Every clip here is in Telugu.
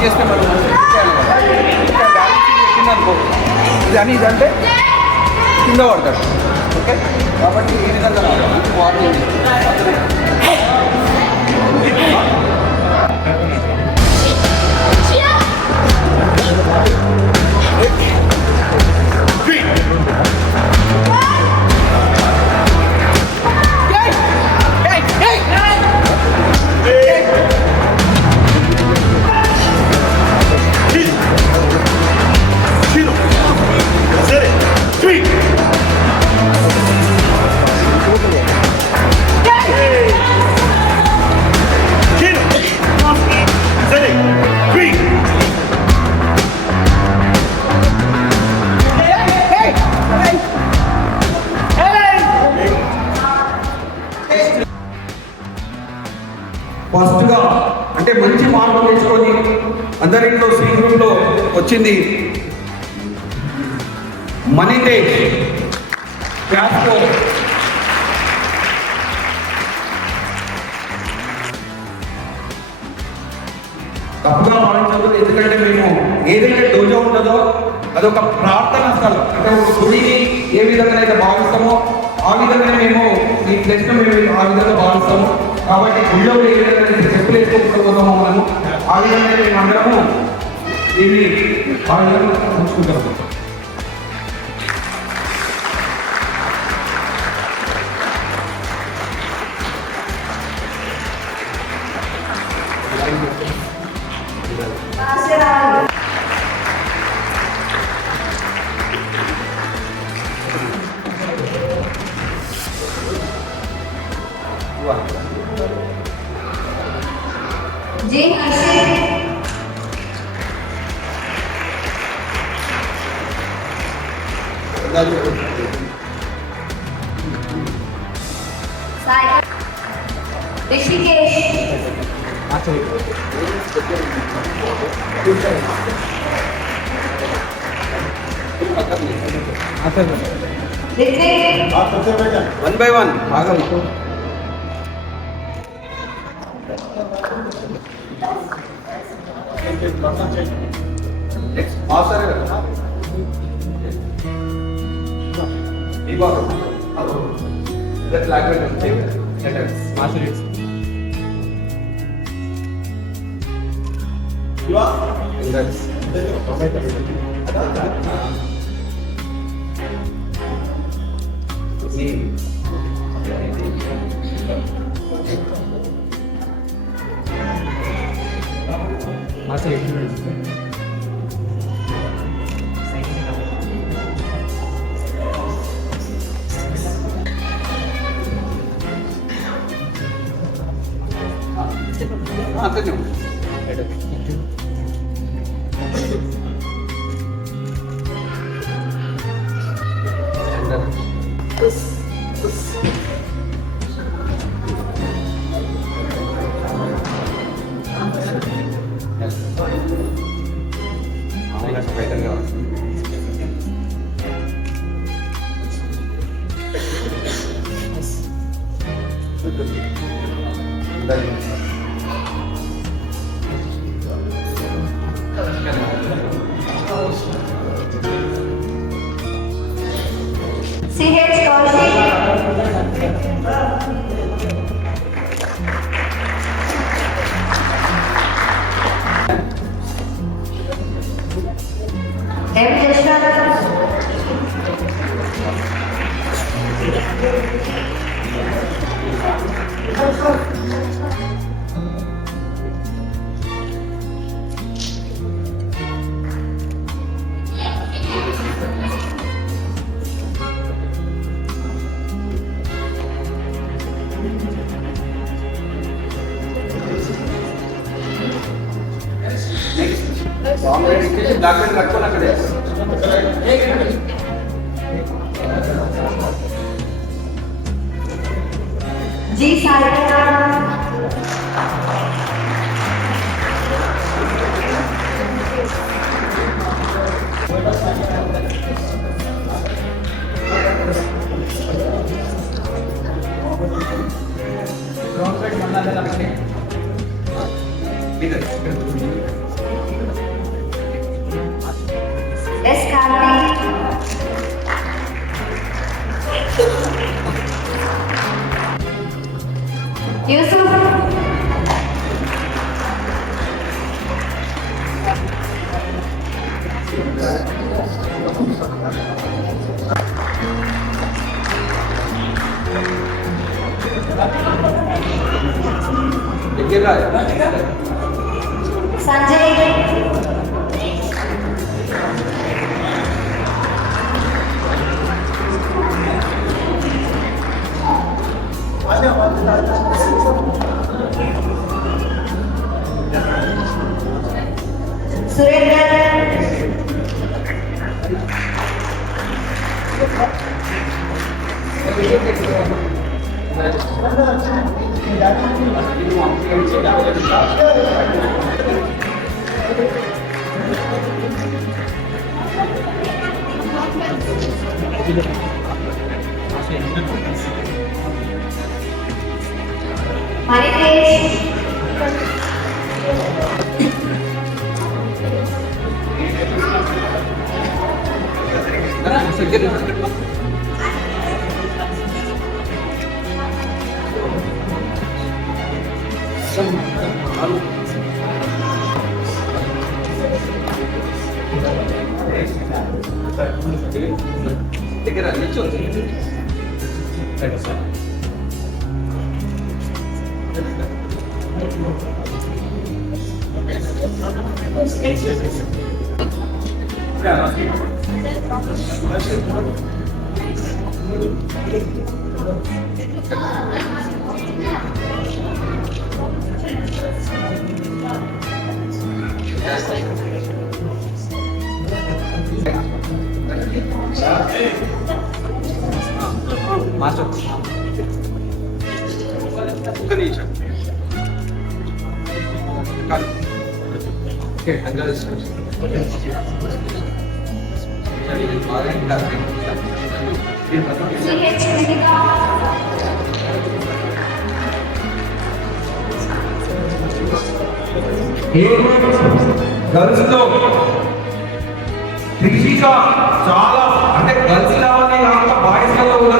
చేస్తే మనం పెట్టిందనుకో ఇదంటే కింద పడతాడు. ఓకే, కాబట్టి ఈ విధంగా వాటర్ ఫస్ట్గా అంటే మంచి మార్కులు తెచ్చుకొని అందరిలో సి గ్రూప్లో వచ్చింది మనీతేజ్ క్లాస్లో. తప్పుగా భావించదు, ఎందుకంటే మేము ఏదైతే డోజో ఉంటుందో అదొక ప్రార్థనా స్థలం. అంటే ఒక గుడిని ఏ విధంగా అయితే భావిస్తామో ఆ విధంగానే మేము ఈ ప్లేస్ను మేము ఆ విధంగా భావిస్తాము. కాబట్టి గుళ్ళో ఏ విధంగా చెప్పులు వేసుకోకపోతామో మనము ఆ విధంగా మేము అందరము దీన్ని ఆ విధంగా ఉంచుకుంటాము. जी ऋषिकेश वन बाय वन आगे जी इधर యూసుఫ్ సంజయ్ సురేందర్ హరితేష్ మాస్టర్ ఒక్క నిమిషం ఓకే అందరూ సిహెచ్ కృతిక గర్ల్స్ లో త్రిషిక చాలా అంటే గర్ల్స్ లెవెల్నే కాకుండా బాయ్స్ లో కూడా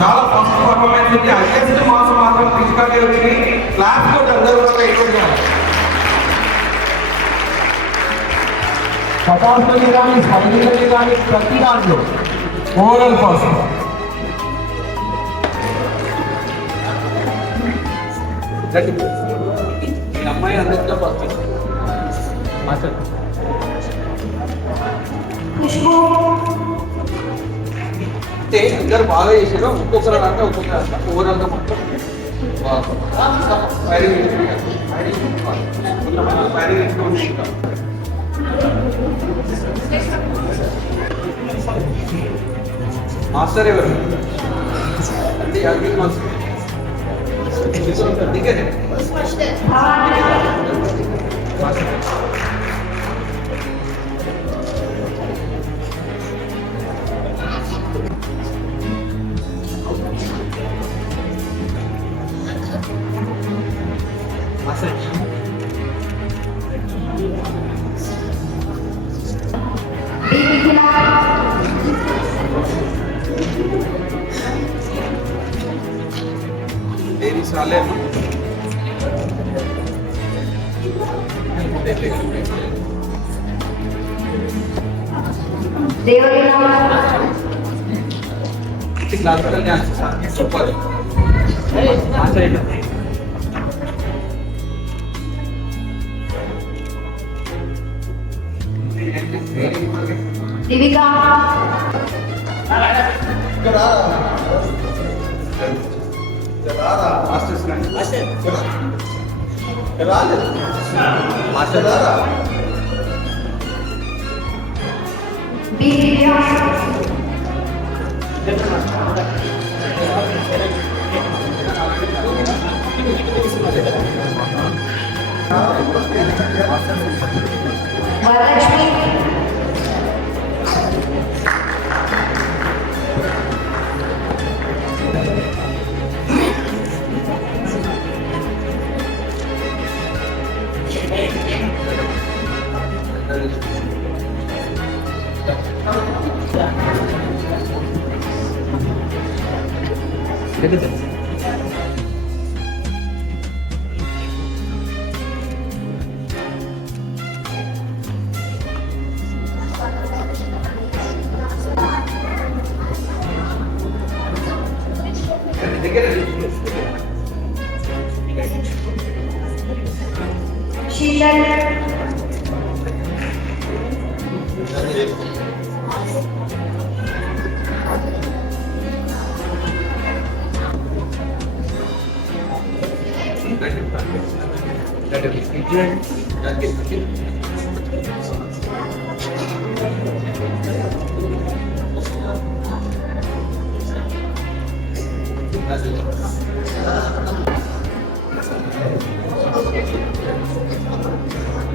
చాలా ఫస్ట్ పర్ఫార్మెన్స్ ఉంది. హైయెస్ట్ మార్క్స్ మాత్రం త్రిషికకే వచ్చింది. క్లాస్ లో అందరూ కూడా ఎక్కువ చేయాలి. కథాంతని కానీ స్మైలింగ్ కానీ ప్రతి దాంట్లో ఓవరాల్ ఫస్ట్ అమ్మాయి అందరితో ఫస్ట్ మాస్టర్ ఖుష్బూ అంటే అందరు బాగా చేసారు. ఒక్కొక్కరు అంటే ఒక్కొక్కరు అంట ఓవరాల్ గా మొత్తం మాస్టర్ ఎవరు అంటే యాక్టింగ్ మాస్టర్ దిగరే మాస్టర్ देरी साले దేవలీన क्लास में ध्यान से ऊपर आंसर है दिविका दिव्या वरलक्ष्मी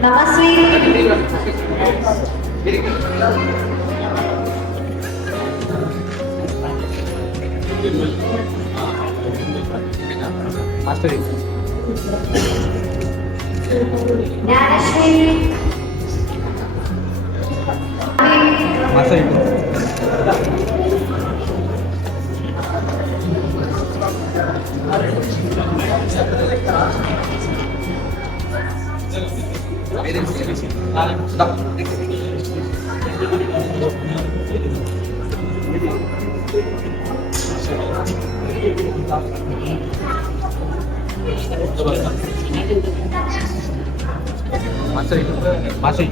నమస్తే master Gnanasri master master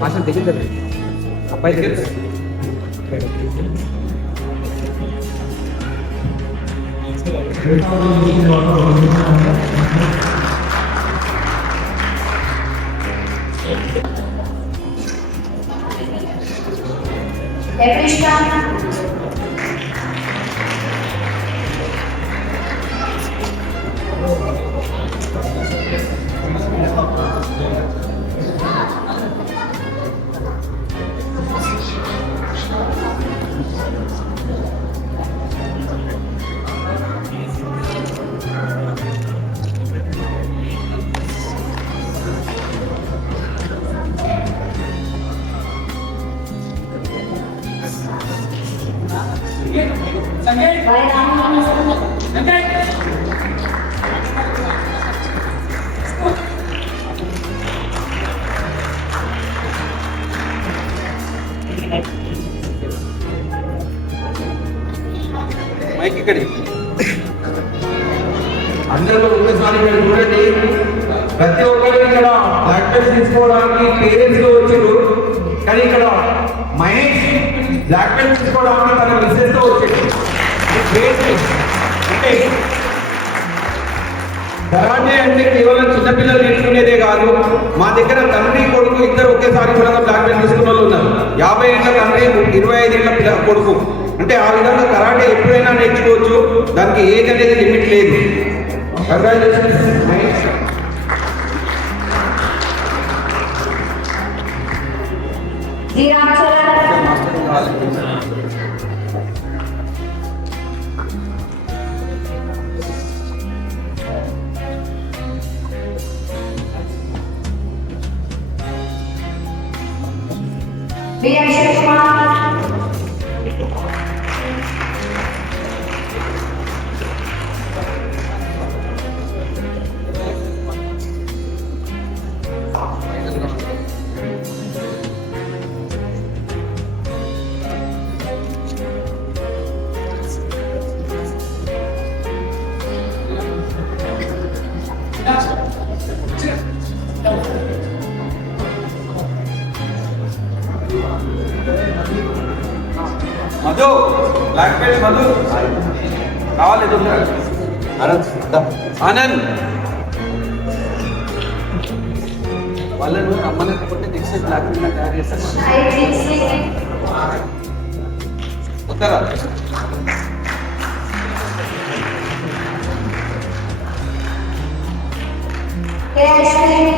master దగ్గర అబ్బాయి దగ్గర మైక్ ఇక్కడి అందరూ ఒకసారి ఇక్కడ చూడండి. ప్రతి ఒక్కరు ఇక్కడ బ్లడ్ టెస్ట్ తీసుకోవడానికి పేరెంట్స్ వచ్చారు, కానీ ఇక్కడ మహేష్ బ్లడ్ టెస్ట్ తీసుకోవడానికి తన మిస్సెస్ తో వచ్చాడు. అంటే కరాటే అంటే కేవలం చిన్నపిల్లలు నేర్చుకునేదే కాదు. మా దగ్గర తండ్రి కొడుకు ఇద్దరు ఒకేసారి కూడా బ్లాక్ బెల్ట్ తీసుకున్న వాళ్ళు ఉన్నారు. 50 ఏళ్ళ తండ్రి 25 ఏళ్ళ కొడుకు. అంటే ఆ విధంగా కరాటే ఎప్పుడైనా నేర్చుకోవచ్చు, దానికి ఏజ్ అనేది లిమిట్ లేదు. Congratulations Mahesh. Madhu black belt Madhu కావాలి. ఆనంద్ వాళ్ళను రమ్మనకపోతే నెక్స్ట్ బ్లాక్ బెల్ట్ తయారు చేస్తారు. ఇస్తారా? కే అశ్విని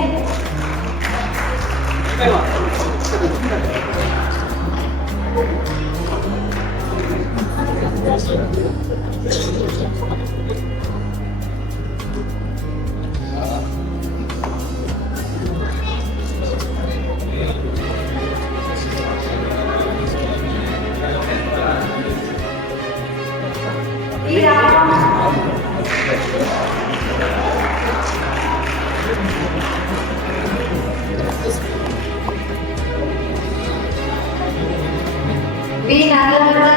ఈ రామ వి నాగేందర్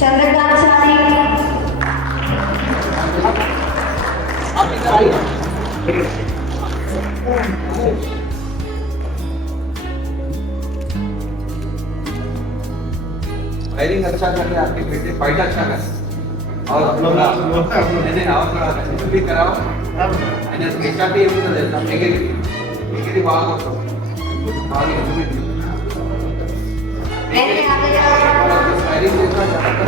చంద్రకాంత్ సాయి वायरिंग अच्छा कर रहे आपके बेटे फाइट अच्छा कर और मैंने और भी कराओ मैंने स्केच भी यूज कर देता एक बाग होता बाग मैंने आगे वायरिंग देखा जाता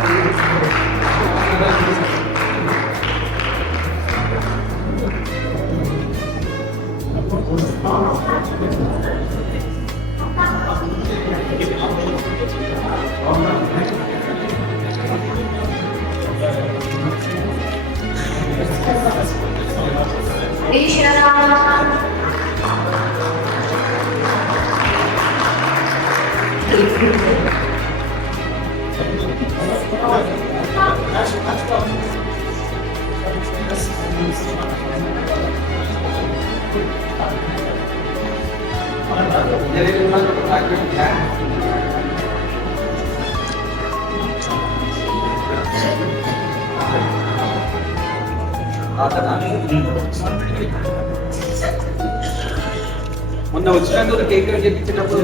మొన్న వచ్చినందుకు కేక్ చేయించేటప్పుడు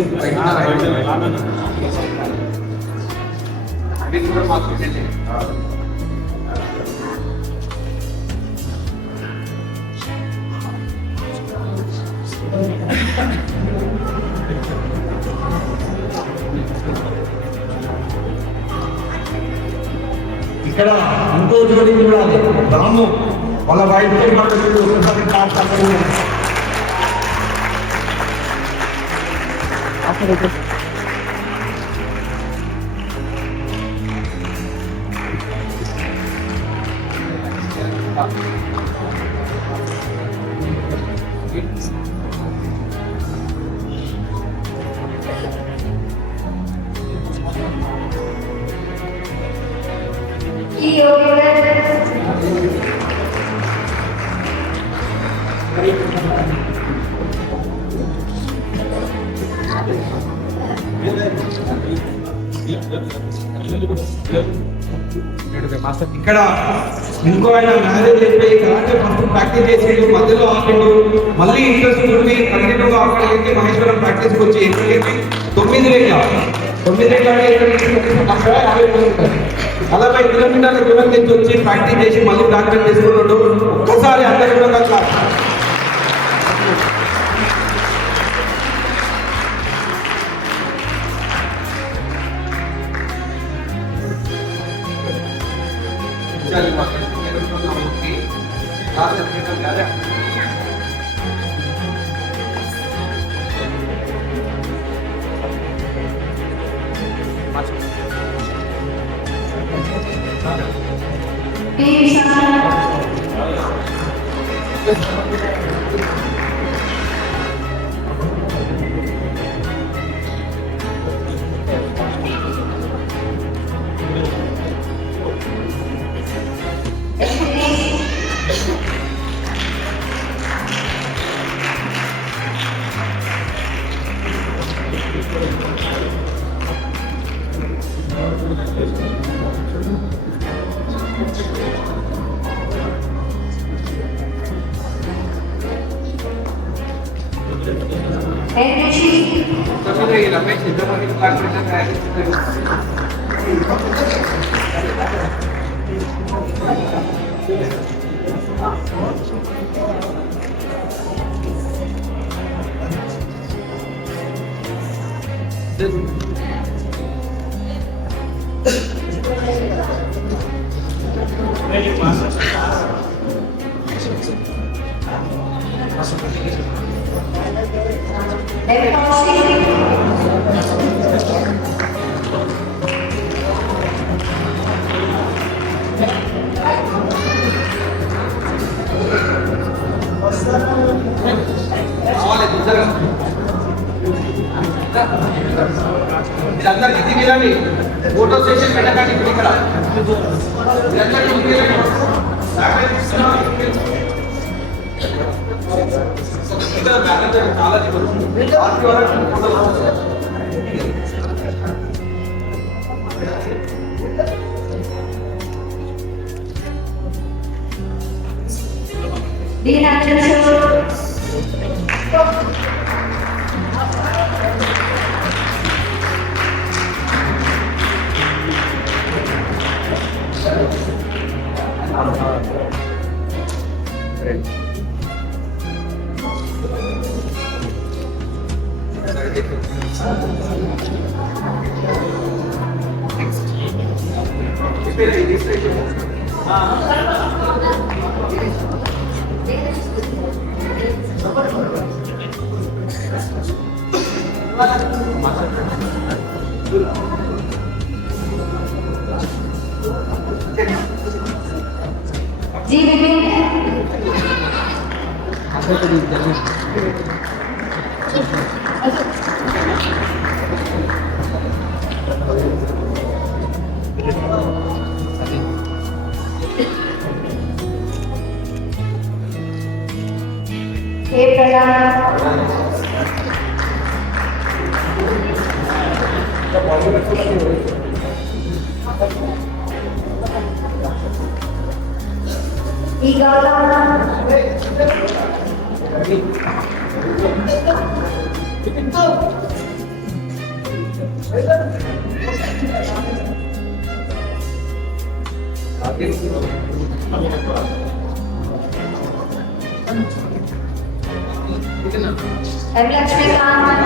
అవి కూడా మాకు పెట్టండి. ఇక్కడ ఇంకో జోడి చూడాలి. రాము వాళ్ళ వైఫ్ ఒకసారి కాస్ట్ ఇక్కడ ఇంకో ఆయన మ్యారేజ్ అయిపోయి కరాటే ఫస్ట్ ప్రాక్టీస్ చేసిండు, మధ్యలో ఆపిండు, మళ్ళీ ఇంట్రెస్ట్ ఉండి కంటిన్యూగా అక్కడికి వెళ్ళి మహేశ్వరం ప్రాక్టీస్కి వచ్చి ఎక్కడికి 9 రేట్ల 40 కిలోమీటర్ల దూరం నుంచి వచ్చి ప్రాక్టీస్ చేసి మళ్ళీ ప్రాక్టీస్ చేసుకున్నాడు. ఒక్కసారి అందరూ కూడా క్లాస్. ఎన్ రిషి తొమ్మిది రమేష్ ఇద్దరు క్లాస్ తయారు ఎన్ కౌశిక్ మీరందరూ కిందికి వెళ్ళండి ఫోటో సెషన్ పెట్టకండి ఇప్పుడు ఇక్కడ మీరందరూ కిందికి వెళ్ళండి చాలా డి నందకిషోర్ జీ విపిన్ కే ప్రధాన్ ఈ గౌరవం ఎం లక్ష్మీకాంత్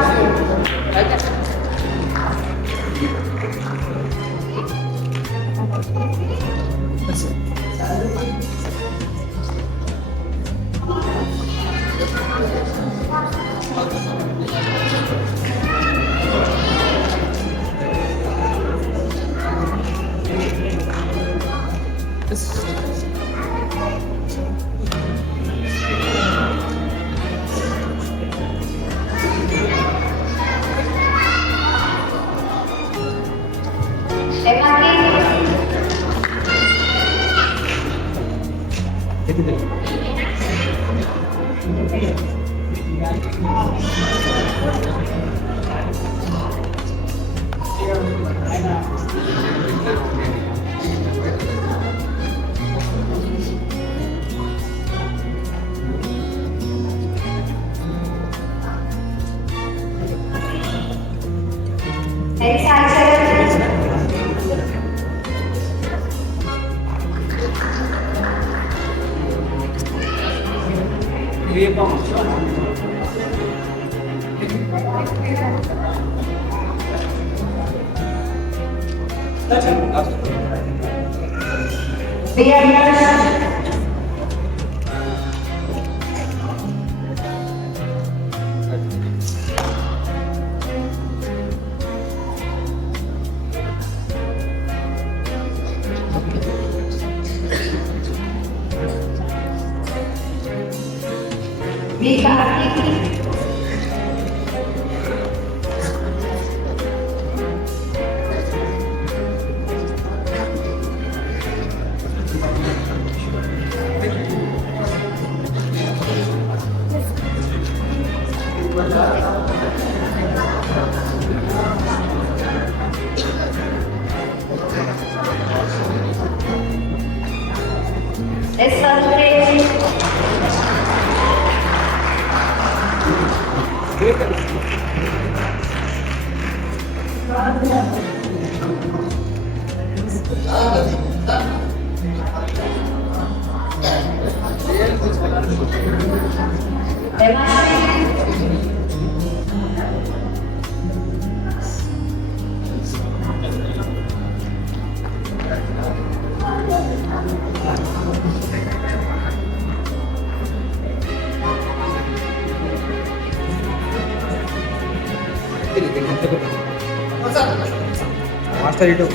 మాస్టర్ ఇటు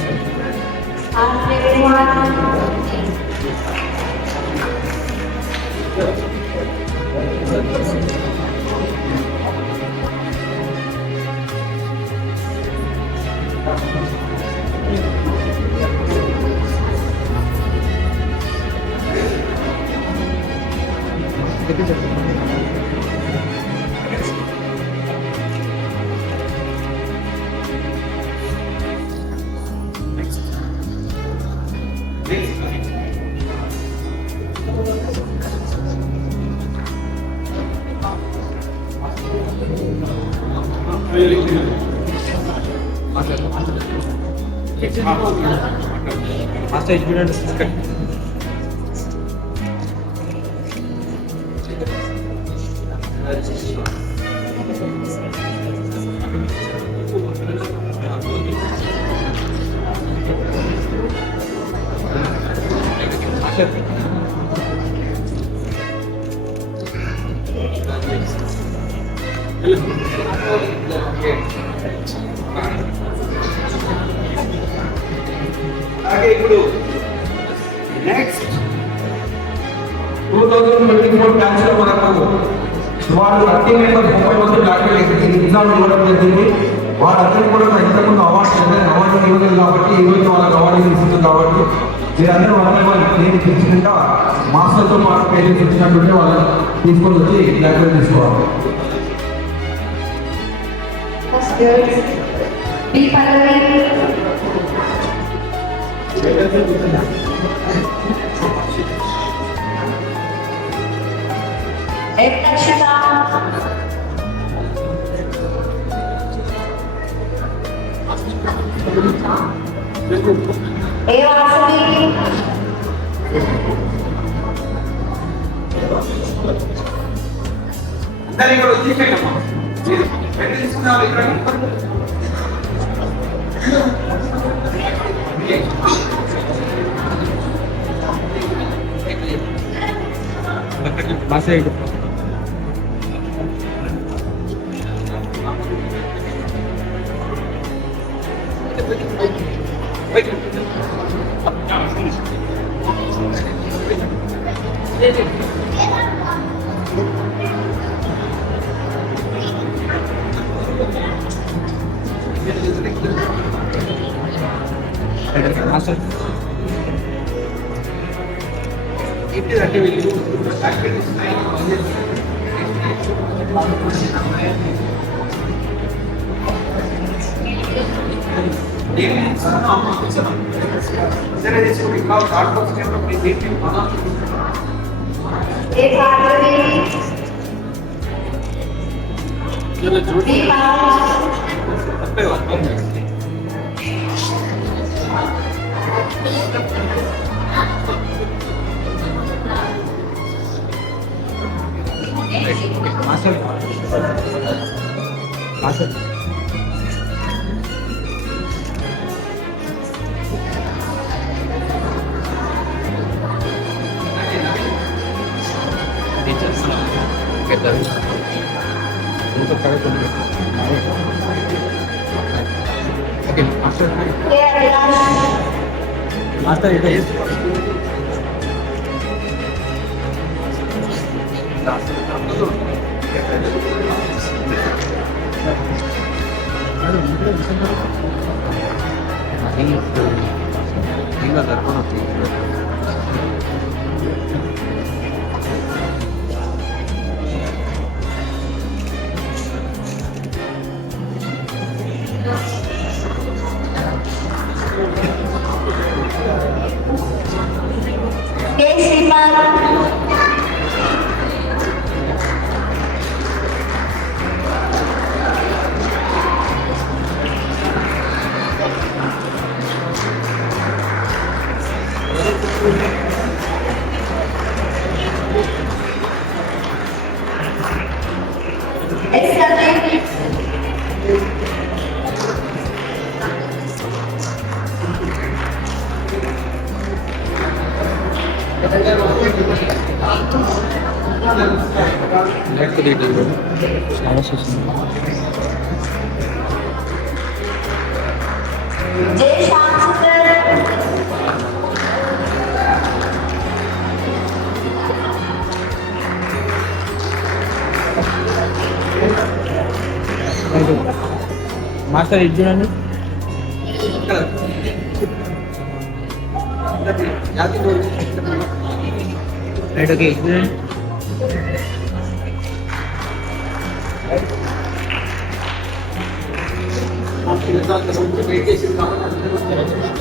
మాస్టర్ చూడండి అలాగే ఇప్పుడు నెక్స్ట్ 2024 బ్యాచ్ లో మనకు వాళ్ళు 30 మెంబర్స్ 30 మంది గ్రాడ్యుయేట్ ఎగ్జామ్ ఇవ్వడం జరిగింది. వాళ్ళందరికీ కూడా ఇంతకుముందు అవార్డు ఇవ్వలేదు కాబట్టి ఈరోజు వాళ్ళకి అవార్డు ఇస్తుంది కాబట్టి మీరందరూ వాళ్ళని నేను తెచ్చుకుంటా మాస్టర్తో పాటు పేరెంట్స్ వచ్చినట్టుంటే వాళ్ళని తీసుకొని వచ్చి గ్రాడ్యుయేట్ తీసుకోవాలి. బి పల్లవి ఎఫ్ లక్షిత ఏ వాసవి అందరు ఇక్కడ వచ్చేసేటమ్మా మీరు పెళ్లి తీసుకున్నారు ఇక్కడ మాస్టర్ మాస్టర్ ఏంటిదంటే వీళ్ళు సరే తీసుకుని ఇంకా కార్డ్ బాక్స్ ఏంటి ఏ భార్గవి బి మాస్టర్ మాస్టర్ ఓకే మాస్టర్ ఏ అభిలాష్ మాస్టర్ ఇటు ఇంకా జరపడం ఏ Shripal Sandeep. J. Shamsunder. Master ఇది చూడండి. రైట్ ఓకే ఇది చూడండి.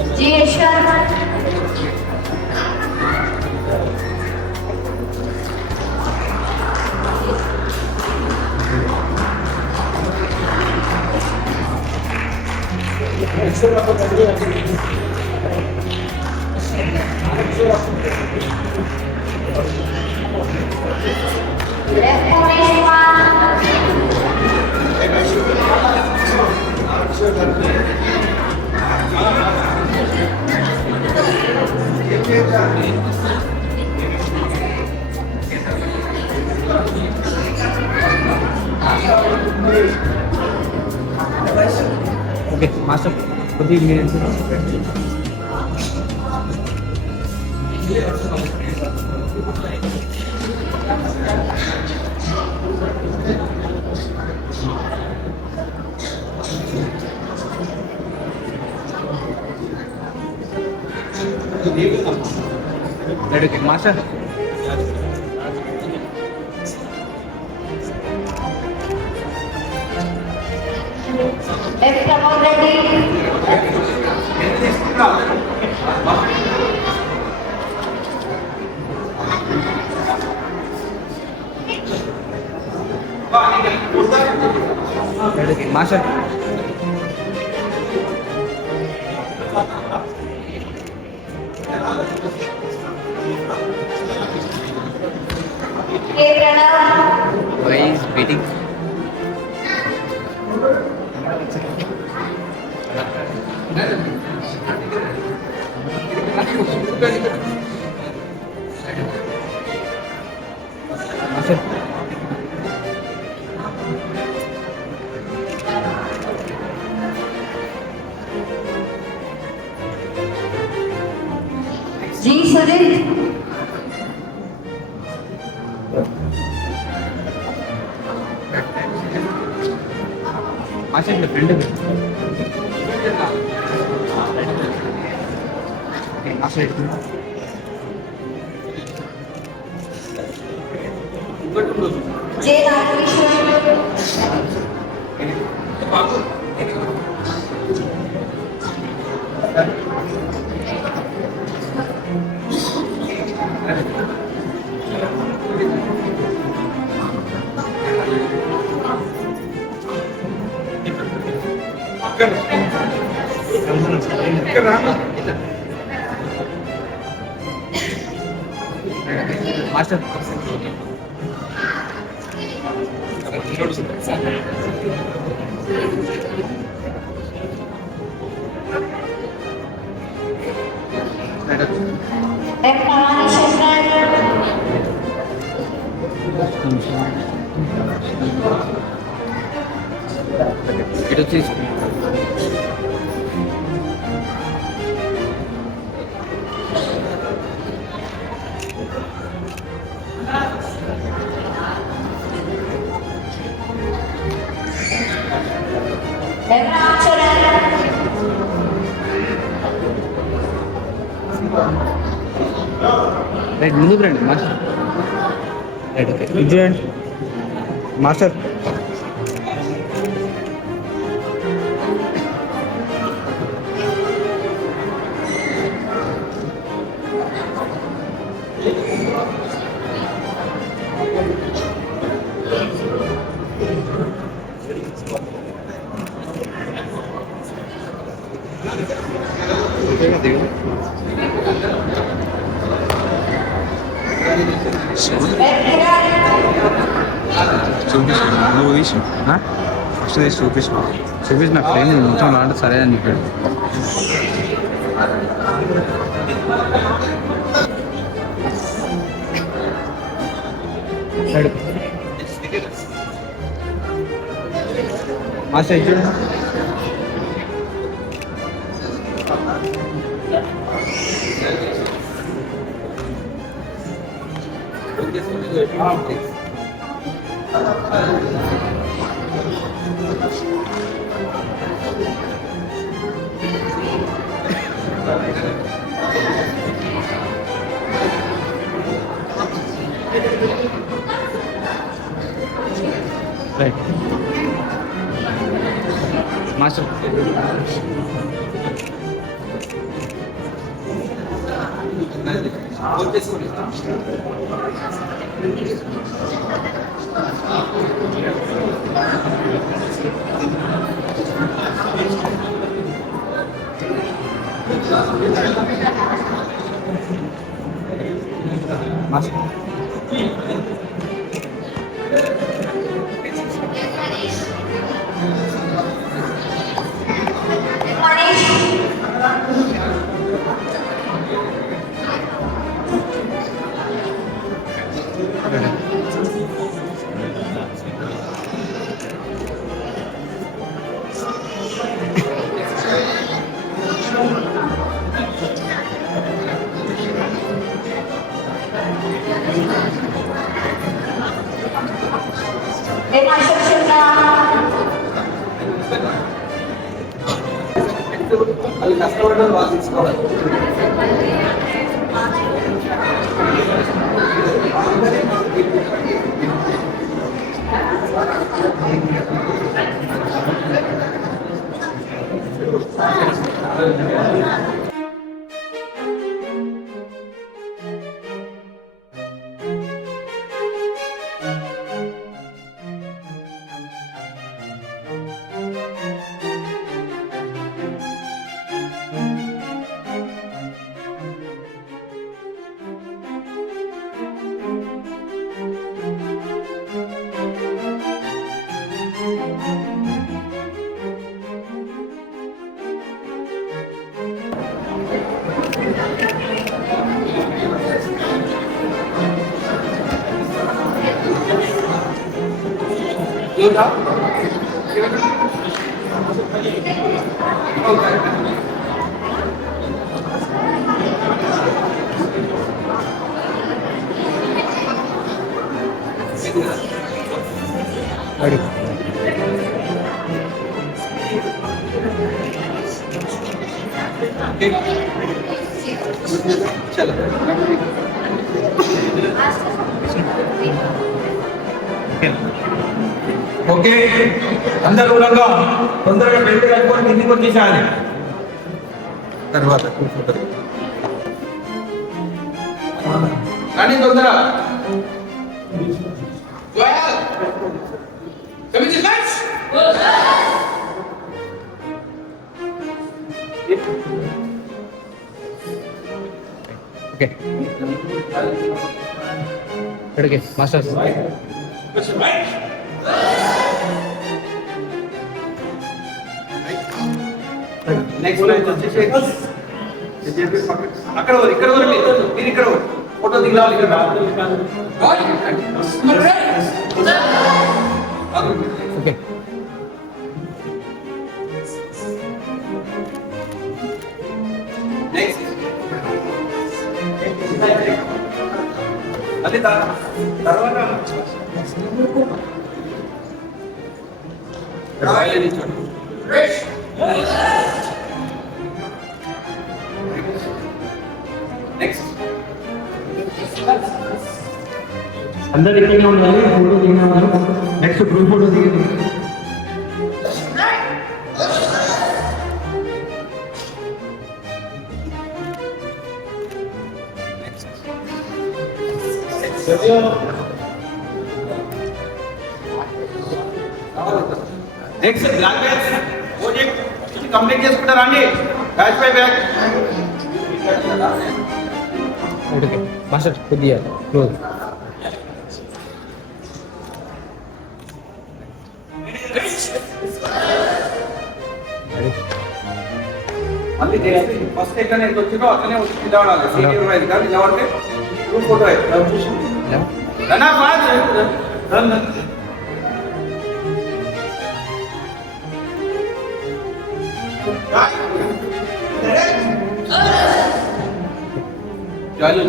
G. Yashwant. F. Kumar. Okay master కొద్దిగా మీరు right okay master F. Pramod Reddy. Right okay master K. Pranav. why is waiting master G. Sudhir. Master me friend master J. Nageshwar. Master F. Bhavani Shankar. ఇటు వచ్చేసి M. Ramcharan. రైట్ ముందుకు రండి మాస్టర్ రైట్ ఓకే ఇది చూడండి మాస్టర్ F. Kiran. చూపించు ఫస్ట్ తీసి చూపించిన ఫ్రెండ్ మొత్తం అంటే సరే అని చెప్పాడు. మా సైడ్ చూడండి. రైట్ మాస్టర్ అది కష్టపడడం వాళ్ళు తీసుకోవాలి. ఓకే, అందరూ కూడా తొందరగా బెల్ట్ కట్టుకొని కిందికి వచ్చేసాలి. తర్వాత కానీ తొందర ఓకే ఇక్కడికి మాస్టర్స్ నెక్స్ట్ వచ్చేసి అక్కడ ఇక్కడ మీరు ఇక్కడ ఫోటో దిగాలి. ఇక్కడ ఓకే నెక్స్ట్ అది తర్వాత నెక్స్ట్ అందరు ఇక్కడే ఉండాలి. ఫోటో దిగిన వాళ్ళు నెక్స్ట్ గ్రూప్ ఫోటో దిగింది. Next black batch project complete చేసుకుంటారా అండి? Batch by batch. Okay master కొద్దిగా క్లోజ్ మళ్ళీ చేసి ఫస్ట్ ఎక్కడ ఎంత వచ్చిందో అట్లనే వచ్చి నిలబడాలి. సీనియర్ వైజ్ కాదు నిలబడితే గ్రూప్ ఫోటో రన్నా ఫాస్ట్ రన్ చాలు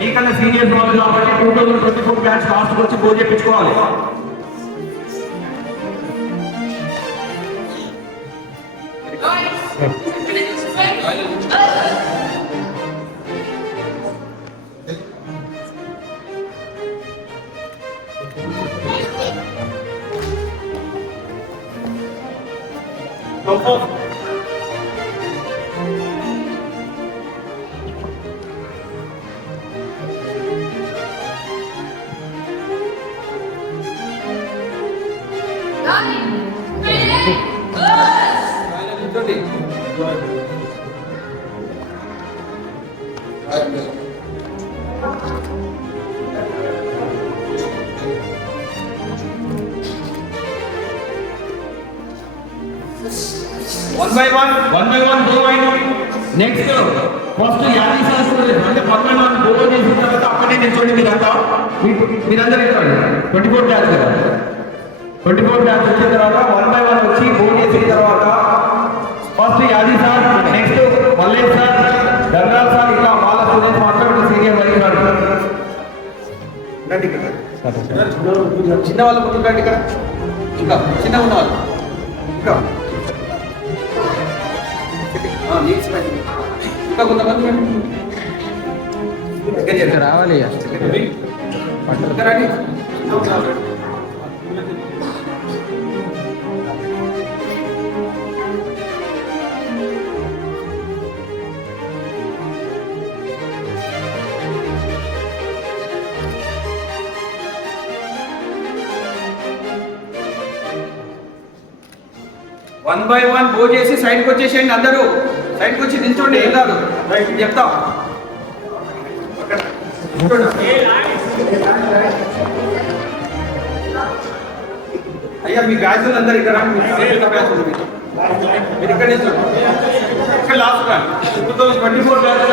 మీకన్నా సీనియర్ బాబు కాబట్టి 2024 బ్యాచ్ లాస్ట్ వచ్చి గోల్ చేయించుకోవాలి. One by one go in. Next, first యాది శాస్త్రం అంటే పక్కన గోల్ చేసిన తర్వాత అక్కడే నిల్చోండి మీరంతా. మీరందరూ నిల్చోండి. 24 బ్యాచ్ కదా. 24 బ్యాచ్ వచ్చిన తర్వాత 1 by 1 వచ్చి గోల్ చేసిన తర్వాత first Yadi sir, next Mallesh sir, Dharnal sir, ఇంకా వాళ్ళ స్టూడెంట్స్ మాత్రం సీనియర్ వైజ్ చిన్న వాళ్ళు ముందు రండి ఇక్కడ. ఇంకా చిన్న ఉన్న వాళ్ళు ఇంకా ఇంకా కొంతమంది రావాలి. రండి. వన్ బై వన్ గో చేసి సైడ్కి వచ్చేసేయండి. అందరూ సైడ్కి వచ్చి నిల్చోండి. ఏం కాదు చెప్తాం. అయ్యా మీ బ్యాచులు అందరు ఇక్కడ బ్యాచులు మీరు ఇక్కడ నిల్చోండి. ఇక్కడ లాస్ట్ 2024 బ్యాచ్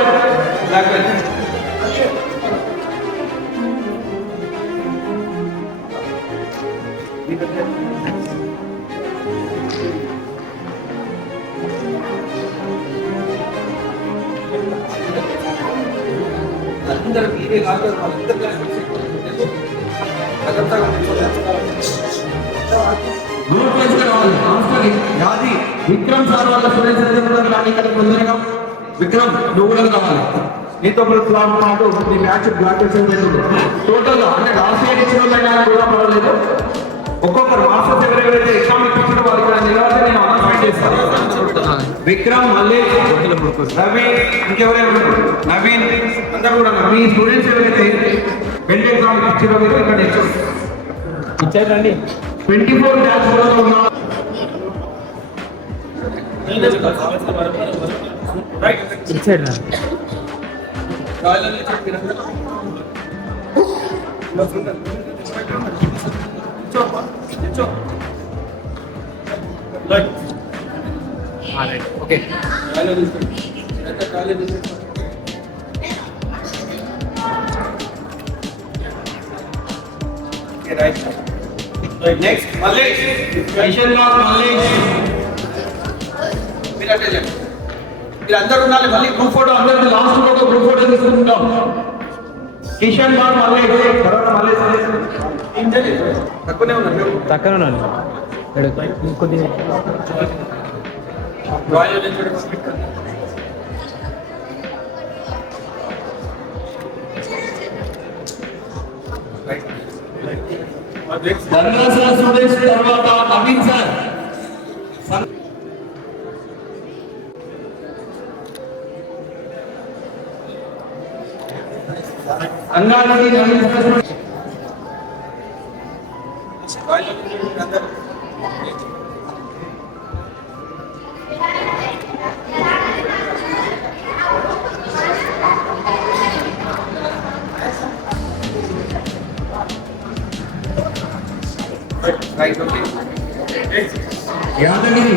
అందరూ మీరే కాదు గ్రూప్ వైజ్ కావాలి. యాది విక్రమ్ సార్ వాళ్ళ స్టూడెంట్స్ కానీ ఇక్కడ తొందరగా విక్రమ్ నువ్వు కూడా కావాలి. నీతో పాటు మీ మ్యాచ్ బ్లాక్ టోటల్ గా అంటే లాస్ట్ ఇయర్ ఇచ్చిన వాళ్ళైనా కూడా పర్వాలేదు. ఒక్కొక్కరు మాస్టర్స్ ఎవరెవరైతే ఎగ్జామ్ ఇప్పించిన వాళ్ళు ఇక్కడ నిలబడితే నేను అనౌన్స్మెంట్ చేస్తాను. విక్రమ్, మల్లేష్, రవి, ఇంకెవరైనా నవీన్ అందరూ కూడా మీ స్టూడెంట్స్ ఎవరైతే పెళ్లి ఎగ్జామ్ ఇచ్చిన మీరు ఇక్కడ ఇచ్చారండి. 24 బ్యాచ్ కూడా ఉన్నారు. ఇచ్చాడు ఓకే నెక్స్ట్ మల్లేష్ మిషన్ లాగ్ మల్లేష్ మీరు అందరూ ఉండాలి. మళ్ళీ గ్రూప్ ఫోటో అందరికీ లాస్ట్ ఫోటో గ్రూప్ ఫోటో తీసుకుంటాం. కిషన్ బాగ్ మల్లేష్ తర్వాత మల్లేష్ తక్కువనే ఉన్నారు. తక్కువ కొద్దిగా స్టూడెంట్స్ తర్వాత Naveen sir Angareddy Naveen sir right okay Yadagiri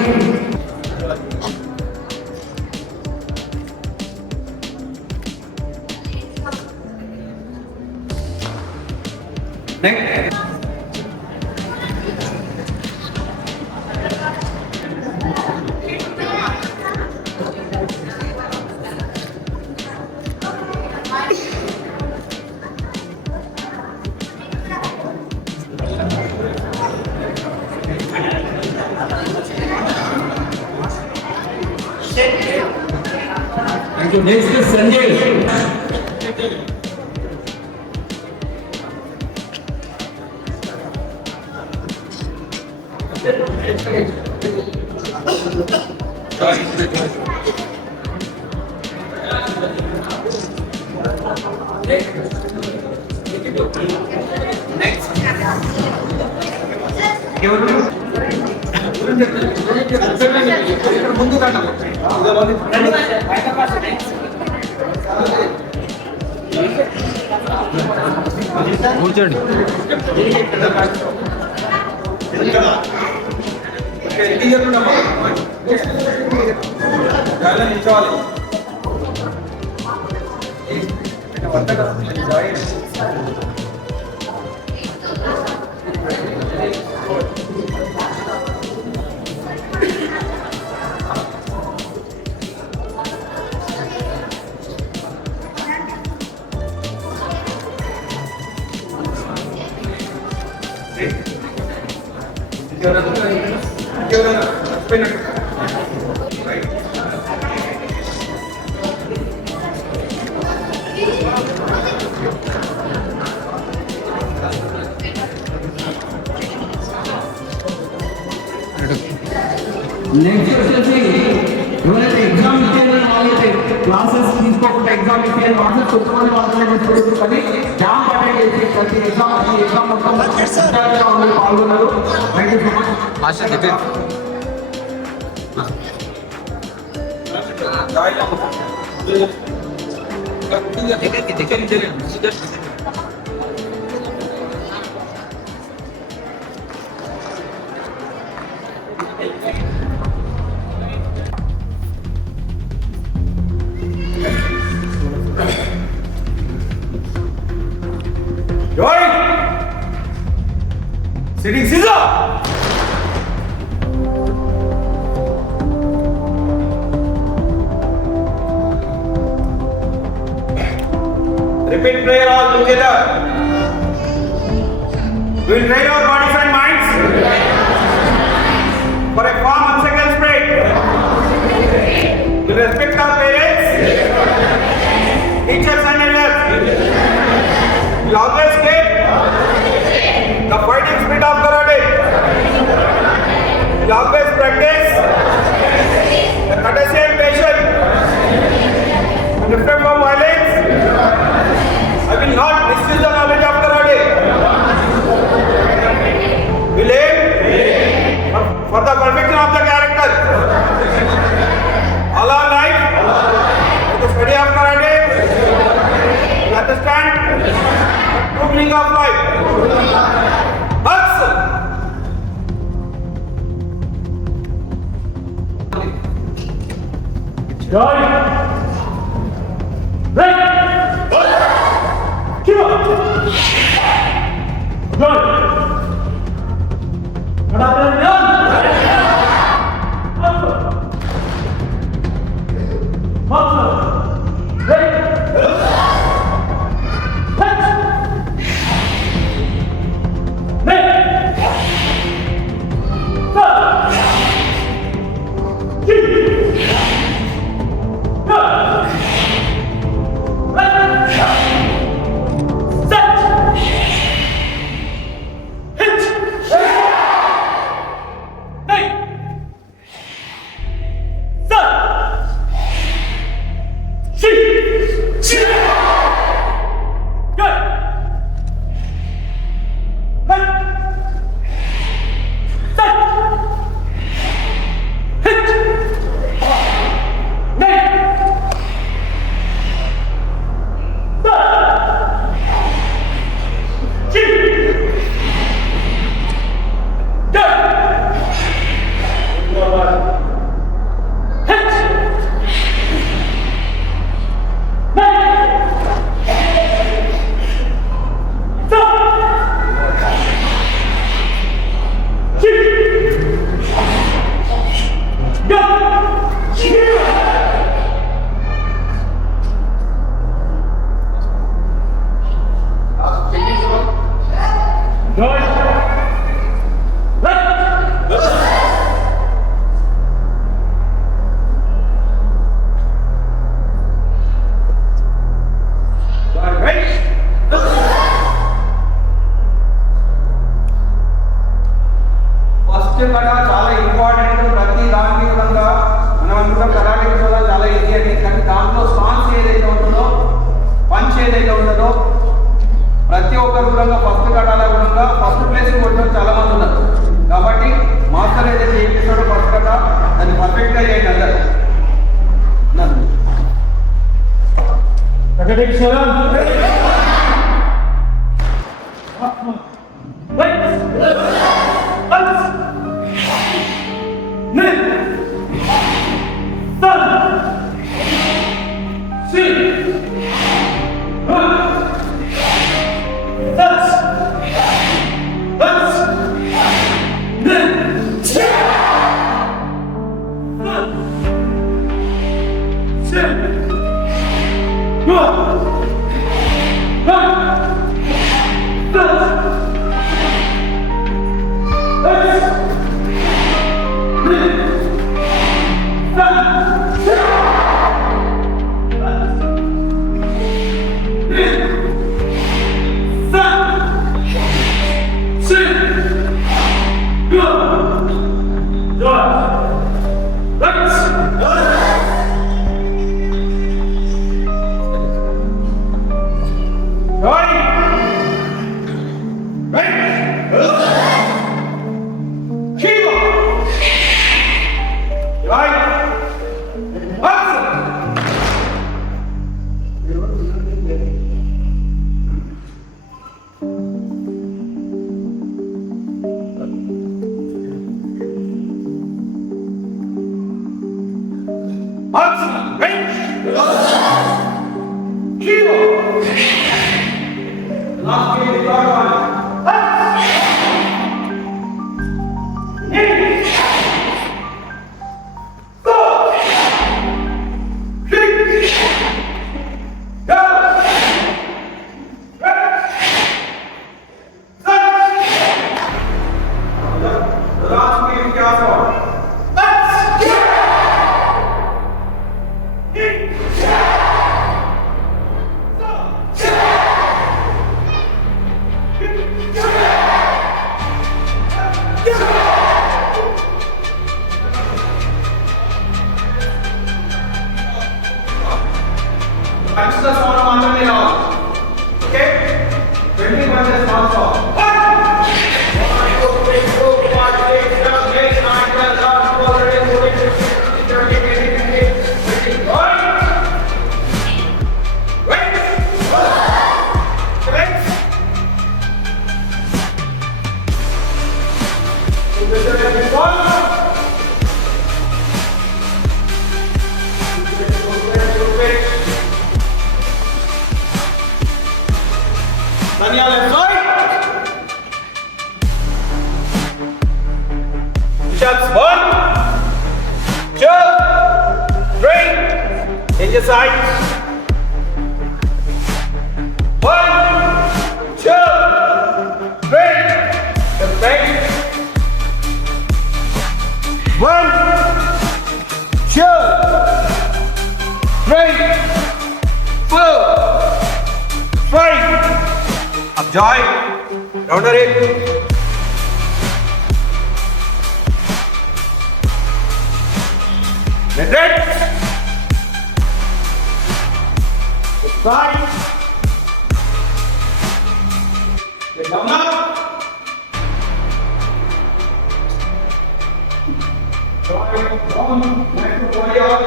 next next Sanjay ముందు కూర్చోండి. నిల్చోవాలి నెక్స్ట్ వచ్చేసి ఎవరైతే ఎగ్జామ్ ఇచ్చేది వాళ్ళైతే క్లాసెస్ తీసుకోకుండా ఎగ్జామ్ ఇచ్చేది మాత్రం కొంతమంది మాత్రమే తీసుకుంటారు కానీ డ్యామ్ అటెండ్ చేసి ప్రతి ఎగ్జామ్ మొత్తం విద్యార్థులుగా ఉండి పాల్గొన్నారు. Thank you so much. Master దగ్గర దగ్గరికి Sitting scissor. Repeat prayer all together. We will train our bodies and minds for a firm and second spread. We respect our parents, teachers and elders. We always keep the fighting spirit of karate. We always practice the courtesy and patience. And refrain from violence. I will not misuse the knowledge of karate. We aim for the perfection of the character. All our life, with the study of karate, we understand the true meaning of life. Joy. Break. Keep up. Joy. కూడా దాన్ని పర్ఫెక్ట్గా చేయండి అందరు. Extra small మాత్రమే రావాలి. Okay 20 punches also. 1 2 3 4 5 6 7 8 9 10 11 12 13 14 15 16 17 18 19 20. Right. Correct. This is one. Tanya left side. Shots 1, 2, 3. Change your side. 1, 2, 3. Step back. 1, 2, 3, 4, 5. Up joy, rounder it. Let it. Side. Get down now. Joy, down, back to body out.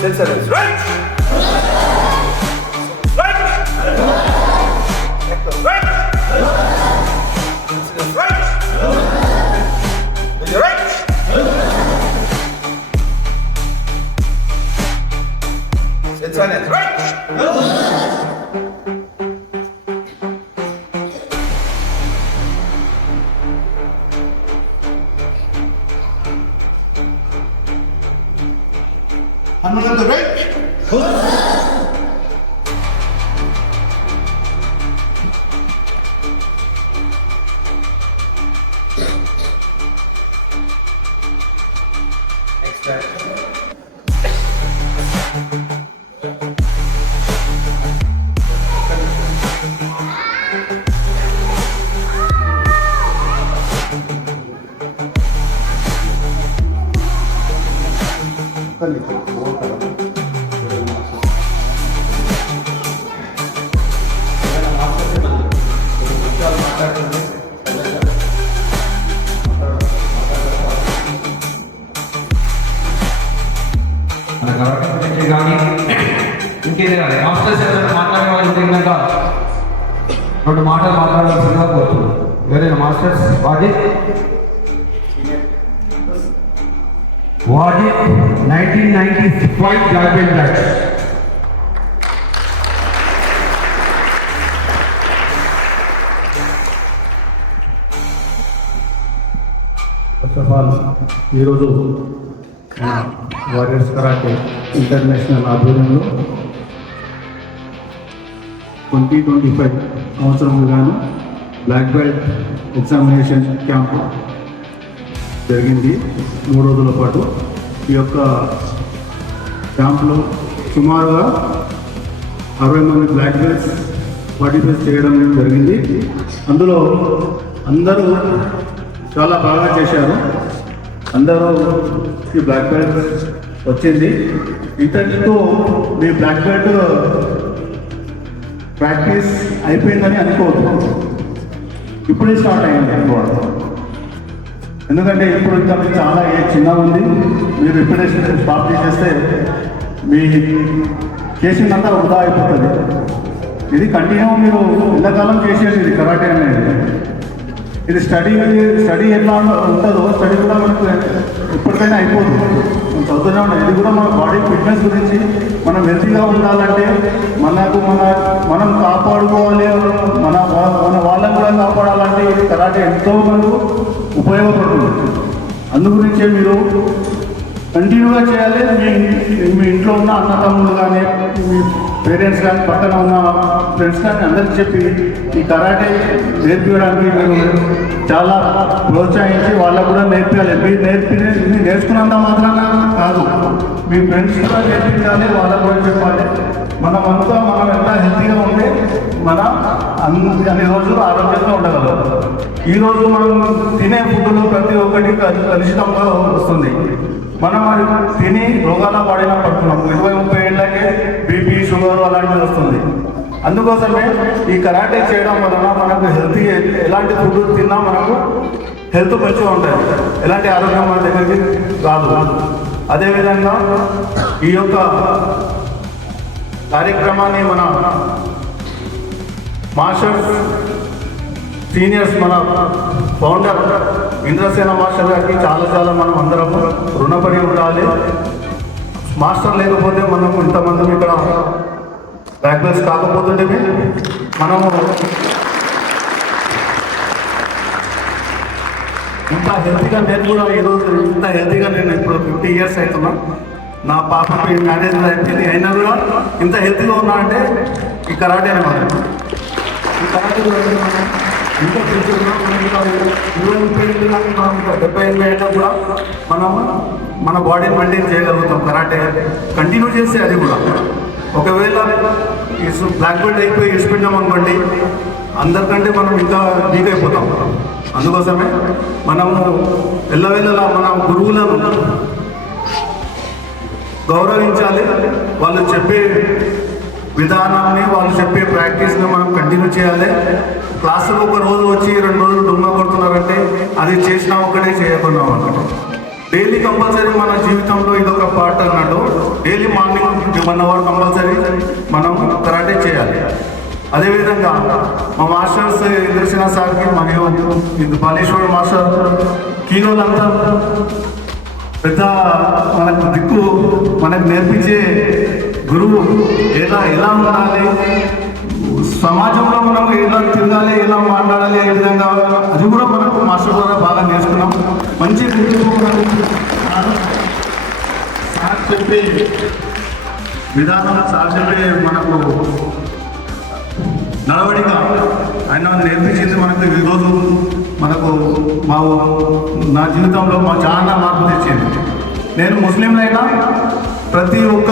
Sensor is right. Right. Sensor right. Sensor is right. To your right. Sensor is right. Hannah on the right. Extra. కానీ ఇంకేదైనా మాస్టర్స్ ఎవరైనా మాట్లాడే వాళ్ళు తిన్నాక 2 మాటలు మాట్లాడాల్సిందిగా కోరుతున్నాను. ఎవరైనా masters Wajid 1995 black belt batch. First of all ఈరోజు వారియర్స్ కరాటే ఇంటర్నేషనల్ ఆధ్వర్యంలో 2025 సంవత్సరంగాను బ్లాక్ బెల్ట్ ఎగ్జామినేషన్ క్యాంప్ జరిగింది 3 రోజుల పాటు. ఈ యొక్క క్యాంప్లో సుమారుగా 60 మంది బ్లాక్ బెల్ట్స్ పార్టిసిపేట్ చేయడం జరిగింది. అందులో అందరూ చాలా బాగా చేశారు. అందరూ ఈ బ్లాక్ బెల్ట్ వచ్చింది. ఇంతటితో మీ బ్లాక్ బెల్ట్ ప్రాక్టీస్ అయిపోయిందని అనుకోవద్దు. ఇప్పుడే స్టార్ట్ అయ్యింది అనుకోవడం. ఎందుకంటే ఇప్పుడు ఇంకా మీకు చాలా చిన్నగా ఉంది. మీరు ఇప్పుడే స్టాప్ చేసేస్తే మీ చేసిందంతా వృధా అయిపోతుంది. ఇది కంటిన్యూ మీరు ఎంతకాలం చేసేది ఇది కరాటే అనేది. ఇది స్టడీ ఎట్లా ఉంటుందో స్టడీ కూడా మనకు ఎప్పటికైనా అయిపోదు. మనం చదువుతూనే ఉన్నాం. ఇది కూడా మన బాడీ ఫిట్నెస్ గురించి మనం హెల్తీగా ఉండాలంటే మనం కాపాడుకోవాలి, మన వాళ్ళని కూడా కాపాడాలంటే ఇది కరాటే ఎంతో మనకు ఉపయోగపడుతుంది. అందుగురించే మీరు కంటిన్యూగా చేయాలి. మీ ఇంట్లో ఉన్న అన్నతమ్ములు కానీ మీ పేరెంట్స్ కానీ పక్కన ఉన్న ఫ్రెండ్స్ కానీ అందరికీ చెప్పి ఈ కరాటే నేర్పించడానికి మీరు చాలా ప్రోత్సహించి వాళ్ళకు కూడా నేర్పించాలి. మీరు నేర్చుకున్నంత మాత్రాన కాదు, మీ ఫ్రెండ్స్ కూడా నేర్పించాలి, వాళ్ళకు కూడా చెప్పాలి. మనం ఎంత హెల్తీగా ఉంటే అన్ని రోజులు ఆరోగ్యంగా ఉండగలం. ఈరోజు మనం తినే ఫుడ్లో ప్రతి ఒక్కటి కలుషితంగా వస్తుంది. మనం అది తిని రోగాల పాడిన పడుతున్నాం. 20-30 ఏళ్ళకే బీపీ, షుగర్ అలాంటివి వస్తుంది. అందుకోసమే ఈ కరాటే చేయడం వలన మనకు హెల్తీ, ఎలాంటి ఫుడ్ తిన్నా మనకు హెల్త్ మంచిగా ఉంటుంది. ఎలాంటి ఆరోగ్యం మన దగ్గరికి రాదు. అదేవిధంగా ఈ యొక్క కార్యక్రమాన్ని మన మాస్టర్స్ సీనియర్స్, మన ఫౌండర్ ఇంద్రసేన మాస్టర్ గారికి చాలా మనం అందరం రుణపడి ఉండాలి. మాస్టర్ లేకపోతే మనం ఇంతమంది ఇక్కడ బ్లాక్ బెల్ట్స్ కాకపోతుంటే మనము ఇంత హెల్తీగా నేను కూడా ఈరోజు ఇంత హెల్తీగా నేను ఇప్పుడు 50 years అవుతున్నా. నా పాపకి మ్యారేజ్ అయిపోయింది, అయినా కూడా ఇంత హెల్తీగా ఉన్నా అంటే ఈ కరాటే అనమాట. ఈ కరాటే ఇంత ఫ్యూచర్లో 20-30 ఏళ్ళు కానీ మనం 70-80 ఏళ్ళలో కూడా మనం మన బాడీని మెయింటైన్ చేయగలుగుతాం. కరాటే కంటిన్యూ చేస్తే అది కూడా ఒకవేళ బ్లాక్ బెల్ట్ అయిపోయి ఇష్టపెట్టాం అనుకోండి, అందరికంటే మనం ఇంకా వీక్ అయిపోతాం. అందుకోసమే మనము ఎల్లవేళలా మన గురువులను గౌరవించాలి. వాళ్ళు చెప్పే విధానాన్ని, వాళ్ళు చెప్పే ప్రాక్టీస్ని మనం కంటిన్యూ చేయాలి. క్లాసులో 1 రోజు వచ్చి 2 రోజులు దొంగ కొడుతున్నారంటే అది చేసినా ఒకటే, చేయకుండా అన్నట్టు. డైలీ కంపల్సరీ మన జీవితంలో ఇదొక పార్ట్ అన్నట్టు. డైలీ మార్నింగ్ 1 hour కంపల్సరీ మనం కరాటే చేయాలి. అదేవిధంగా మా మాస్టర్స్ ఇంద్రసేన సార్కి మరియు బాలేశ్వర్ మాస్టర్ కీలోలంతా పెద్ద మనకు దిక్కు, మనకు నేర్పించే గురువు. ఎలా ఉండాలి, సమాజంలో మనం ఎలా తిరగాలి, ఎలా మాట్లాడాలి, ఏ విధంగా, అది కూడా మనకు మాస్టర్ ద్వారా బాగా నేర్చుకున్నాం. మంచి సార్ చెప్పే విధానం, సార్ చెప్పే మనకు నడవడిక ఆయన నేర్పించింది మనకు ఈరోజు మనకు నా జీవితంలో చాలా మార్పు తెచ్చింది. నేను ముస్లింలైనా ప్రతి ఒక్క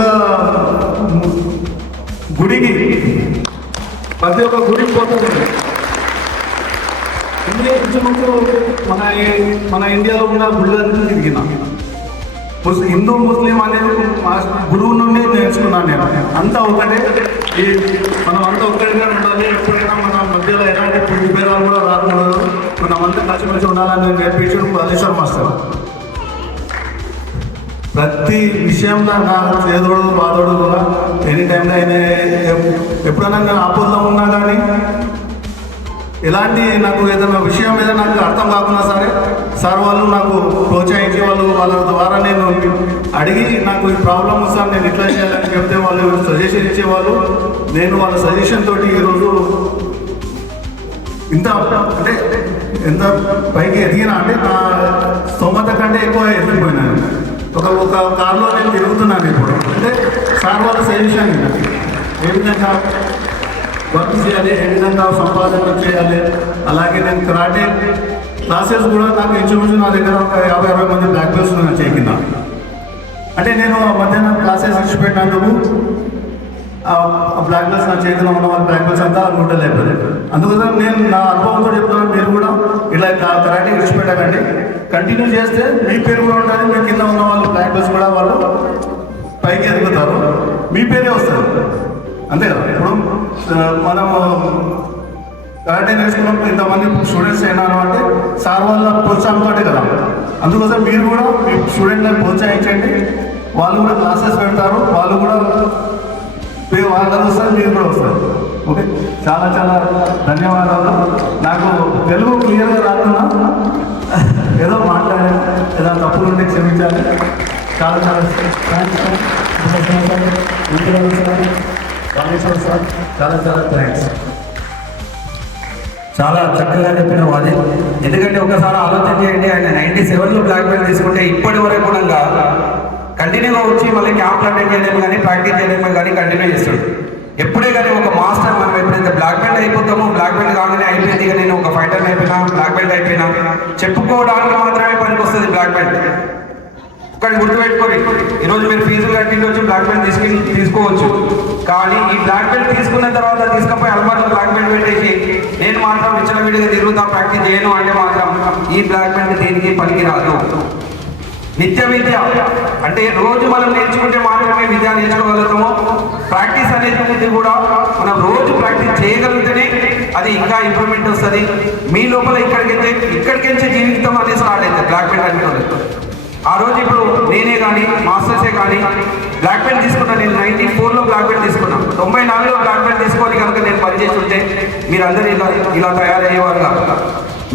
గుడికి పోతుంది. ఇండియా ఇంచుమించు మన ఇండియాలో ఉన్న గుళ్ళన్నీ తిరిగిన హిందూ ముస్లిం అనేది గురువు నుండి నేర్చుకున్నాను నేను. అంతా ఒకటే, ఈ మనం అంతా ఒక్కటిగా ఉండాలి. ఎప్పుడైనా మన మధ్యలో ఎలాంటి విభేదాలు కూడా రాకూడదు, మనం అంతా కలిసిమెలిసి ఉండాలని నేర్పించడం బాలేశ్వర్ మాస్టర్. ప్రతి విషయంలో నా చేదోడు బాధోడు కూడా ఎనీ టైంలో ఆయన ఎప్పుడైనా నేను ఆపదలో ఉన్నా కానీ ఎలాంటి నాకు ఏదైనా విషయం మీద నాకు అర్థం కాకున్నా సరే సార్ వాళ్ళు నాకు ప్రోత్సహించి వాళ్ళ ద్వారా నేను అడిగి నాకు ఈ ప్రాబ్లం వస్తాను నేను ఇట్లా చేయాలని చెప్తే వాళ్ళు సజెషన్ ఇచ్చేవాళ్ళు. నేను వాళ్ళ సజెషన్ తోటి ఈరోజు ఇంత అంటే ఎంత పైకి ఎదిగినా అంటే నా స్తోమత కంటే ఎక్కువ ఎదిగిపోయినాను. ఒక కార్లో నేను తిరుగుతున్నాను ఇప్పుడు. అంటే సార్ వాళ్ళ సజెషన్ ఏ విధంగా వర్క్ చేయాలి, ఏ విధంగా సంపాదన చేయాలి. అలాగే నేను కరాటే క్లాసెస్ కూడా నాకు ఇంచుమించు నా దగ్గర ఒక 50-60 మంది బ్లాక్ బెల్ట్స్ చేయి కింద. అంటే నేను మధ్యాహ్నం క్లాసెస్ ఇచ్చిపెట్టినందుకు బ్లాక్ బెల్ట్స్ నా చేతిలో ఉన్న వాళ్ళ బ్లాక్ బెల్ట్స్ అంతా నోటల్ అయిపోయింది. అందుకోసం నేను నా అనుభవంతో చెప్తున్నాను, మీరు కూడా ఇలా కరాటే ఇచ్చిపెట్టకండి, కంటిన్యూ చేస్తే మీ పేరు కూడా ఉంటుంది, మీ కింద ఉన్న వాళ్ళు బ్లాక్ బెల్ట్స్ కూడా వాళ్ళు పైకి ఎదుగుతారు, మీ పేరే వస్తారు. అంతే కదా. ఇప్పుడు మనము కరాటే నేర్చుకున్నప్పుడు ఇంతమంది స్టూడెంట్స్ అయినారు అంటే సార్ వాళ్ళ ప్రోత్సాహంతో కదా. అందుకోసం మీరు కూడా మీ స్టూడెంట్లను ప్రోత్సహించండి, వాళ్ళు కూడా క్లాసెస్ పెడతారు, వాళ్ళు కూడా వాళ్ళని వస్తారు, మీరు కూడా వస్తారు. ఓకే, చాలా చాలా ధన్యవాదాలు. నాకు తెలుగు క్లియర్గా రాకున్నా ఏదో మాట్లాడాను, ఏదో తప్పులు ఉంటే క్షమించాలి. చాలా చాలా థ్యాంక్స్ సార్, సార్ చాలా చాలా థ్యాంక్స్. చాలా చక్కగా చెప్పిన వాది. ఎందుకంటే ఒకసారి ఆలోచన చేయండి, ఆయన 97లో బ్లాక్ బెల్ట్ తీసుకుంటే ఇప్పటి వరకు కూడా కంటిన్యూగా వచ్చి మళ్ళీ క్యాంప్లు అటెండ్ చేయడం కానీ ప్రాక్టీస్ చేయడం కానీ కంటిన్యూ చేస్తాడు. ఎప్పుడే కానీ ఒక మాస్టర్ మనం ఎప్పుడైతే బ్లాక్ బెల్ట్ అయిపోతామో, బ్లాక్ బెల్ట్ కాగానే అయిపోయింది ఇక నేను ఒక ఫైటర్ అయిపోయినా, బ్లాక్ బెల్ట్ అయిపోయినా చెప్పుకోవడానికి మాత్రమే పనికి వస్తుంది బ్లాక్ బెల్ట్. ఒకటి గుర్తుపెట్టుకోండి, ఈరోజు మీరు ఫీజులు కట్టిండి వచ్చి బ్లాక్ బెల్ట్ తీసుకోవచ్చు, కానీ ఈ బ్లాక్ బెల్ట్ తీసుకున్న తర్వాత తీసుకుపోయి అలవాటు బ్లాక్ బెల్ట్ పెట్టేసి నేను మాత్రం విచ్చలవిడిగా తిరుగుతా ప్రాక్టీస్ చేయను అంటే మాత్రం ఈ బ్లాక్ బెల్ట్ దేనికి పనికి రాదు. నిత్య విద్య అంటే రోజు మనం నేర్చుకుంటే మాత్రమే విద్య నేర్చుకోగలుగుతాము. ప్రాక్టీస్ అనేది కూడా మనం రోజు ప్రాక్టీస్ చేయగలిగితేనే అది ఇంకా ఇంప్రూవ్మెంట్ వస్తుంది. మీ లోపల ఇక్కడికెంచే జీవితం అనేది స్టార్ట్ అవుతుంది బ్లాక్ బెల్ట్ అనుకోలేదు. ఆ రోజు ఇప్పుడు నేనే కానీ మాస్టర్సే కానీ బ్లాక్ బెల్ట్ తీసుకున్నాను. నేను 94లో బ్లాక్ బెల్ట్ తీసుకున్నాను. 94లో బ్లాక్ బెల్ట్ తీసుకొని కనుక నేను పనిచేసి ఉంటే మీరందరూ ఇలా తయారయ్యేవారు కాదు.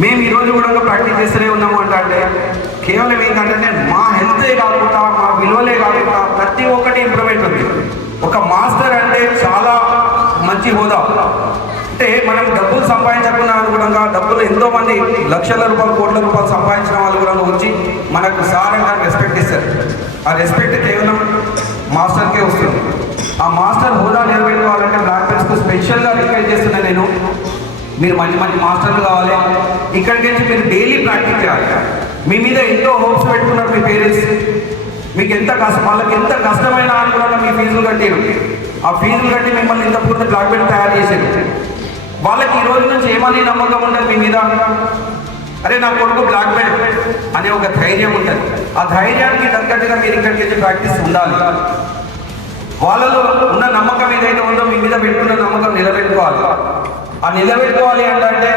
మేము ఈరోజు కూడా ప్రాక్టీస్ చేస్తూనే ఉన్నాము అంటే కేవలం ఏంటంటే మా హెల్తే కాకుండా, మా విలువలే కాకుండా ప్రతి ఒక్కటి ఇంప్రూవ్మెంట్ ఉంది. ఒక మాస్టర్ అంటే చాలా మంచి హోదా. అంటే మనం డబ్బులు సంపాదించకుండా అనుగుణంగా డబ్బులు ఎంతోమంది లక్షల రూపాయలు, కోట్ల రూపాయలు సంపాదించిన వాళ్ళు కూడా వచ్చి మనకు సారంగా రెస్పెక్ట్ ఇస్తారు. ఆ రెస్పెక్ట్ కేవలం మాస్టర్కే వస్తుంది. ఆ మాస్టర్ హోదా నిలబెట్టుకోవాలంటే బ్లాక్ బెల్ట్స్కు స్పెషల్గా రిక్వెస్ట్ చేస్తున్నాను నేను. మీరు మంచి మంచి మాస్టర్లు కావాలి. ఇక్కడికి వచ్చి మీరు డైలీ ప్రాక్టీస్ చేయాలి. మీ మీద ఎంతో హోప్స్ పెట్టుకున్నారు మీ పేరెంట్స్. మీకు వాళ్ళకి ఎంత కష్టమైన అనుకున్నా మీ ఫీజులు కట్టారు. ఆ ఫీజులు కట్టి మిమ్మల్ని ఇంత పూర్తి బ్లాక్ బెల్ట్ తయారు చేశారు. వాళ్ళకి ఈ రోజు నుంచి ఏమని నమ్మకం ఉండదు మీ మీద. అరే నా కొడుకు బ్లాక్ బెల్ట్ అనే ఒక ధైర్యం ఉంటుంది. ఆ ధైర్యానికి తగ్గట్టుగా మీరు ఇక్కడికి వచ్చి ప్రాక్టీస్ ఉండాలి. వాళ్ళలో ఉన్న నమ్మకం ఏదైతే ఉందో మీ మీద పెట్టుకున్న నమ్మకం నిలబెట్టుకోవాలి. ఆ నిలబెట్టుకోవాలి అంటే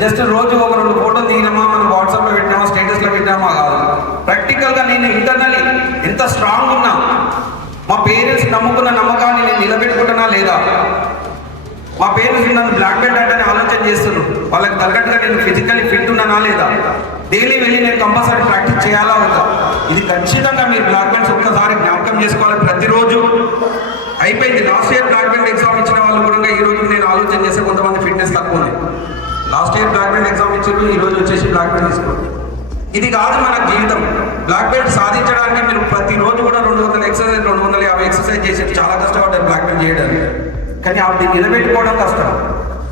జస్ట్ రోజు ఒక 2 ఫోటోలు దిగినామా, మనం వాట్సాప్లో పెట్టినామా, స్టేటస్లో పెట్టినామా కాదు. ప్రాక్టికల్గా నేను ఇంటర్నల్లీ ఎంత స్ట్రాంగ్ ఉన్నా, మా పేరెంట్స్ నమ్ముకున్న నమ్మకాన్ని నేను నిలబెట్టుకుంటున్నా లేదా, మా పేరెంట్స్ నన్ను బ్లాక్ బెల్ట్ అంటే ఆలోచన చేస్తున్నారు, వాళ్ళకి తగ్గట్టుగా నేను ఫిజికల్లీ ఫిట్ ఉన్నానా లేదా, డైలీ వెళ్ళి నేను కంపల్సరీ ప్రాక్టీస్ చేయాలా అవుతా. ఇది ఖచ్చితంగా మీరు బ్లాక్ బెల్ట్స్ ఒక్కసారి జ్ఞాపకం చేసుకోవాలి ప్రతిరోజు. అయిపోయింది last year black belt exam ఇచ్చిన వాళ్ళు కూడా ఈ రోజు నేను ఆలోచన చేస్తే కొంతమంది ఫిట్నెస్ తక్కువ ఉంది. Last year black belt exam ఇచ్చారు, ఈ రోజు వచ్చేసి బ్లాక్ బెల్ట్ తీసుకోండి. ఇది కాదు మన జీవితం. బ్లాక్ బెల్ట్ సాధించడానికి మీరు ప్రతిరోజు కూడా 200 ఎక్సర్సైజ్, 250 ఎక్సర్సైజ్ చేసి చాలా కష్టపడ్డారు బ్లాక్ బెల్ట్ చేయడానికి. కానీ అది నిలబెట్టుకోవడం కష్టం.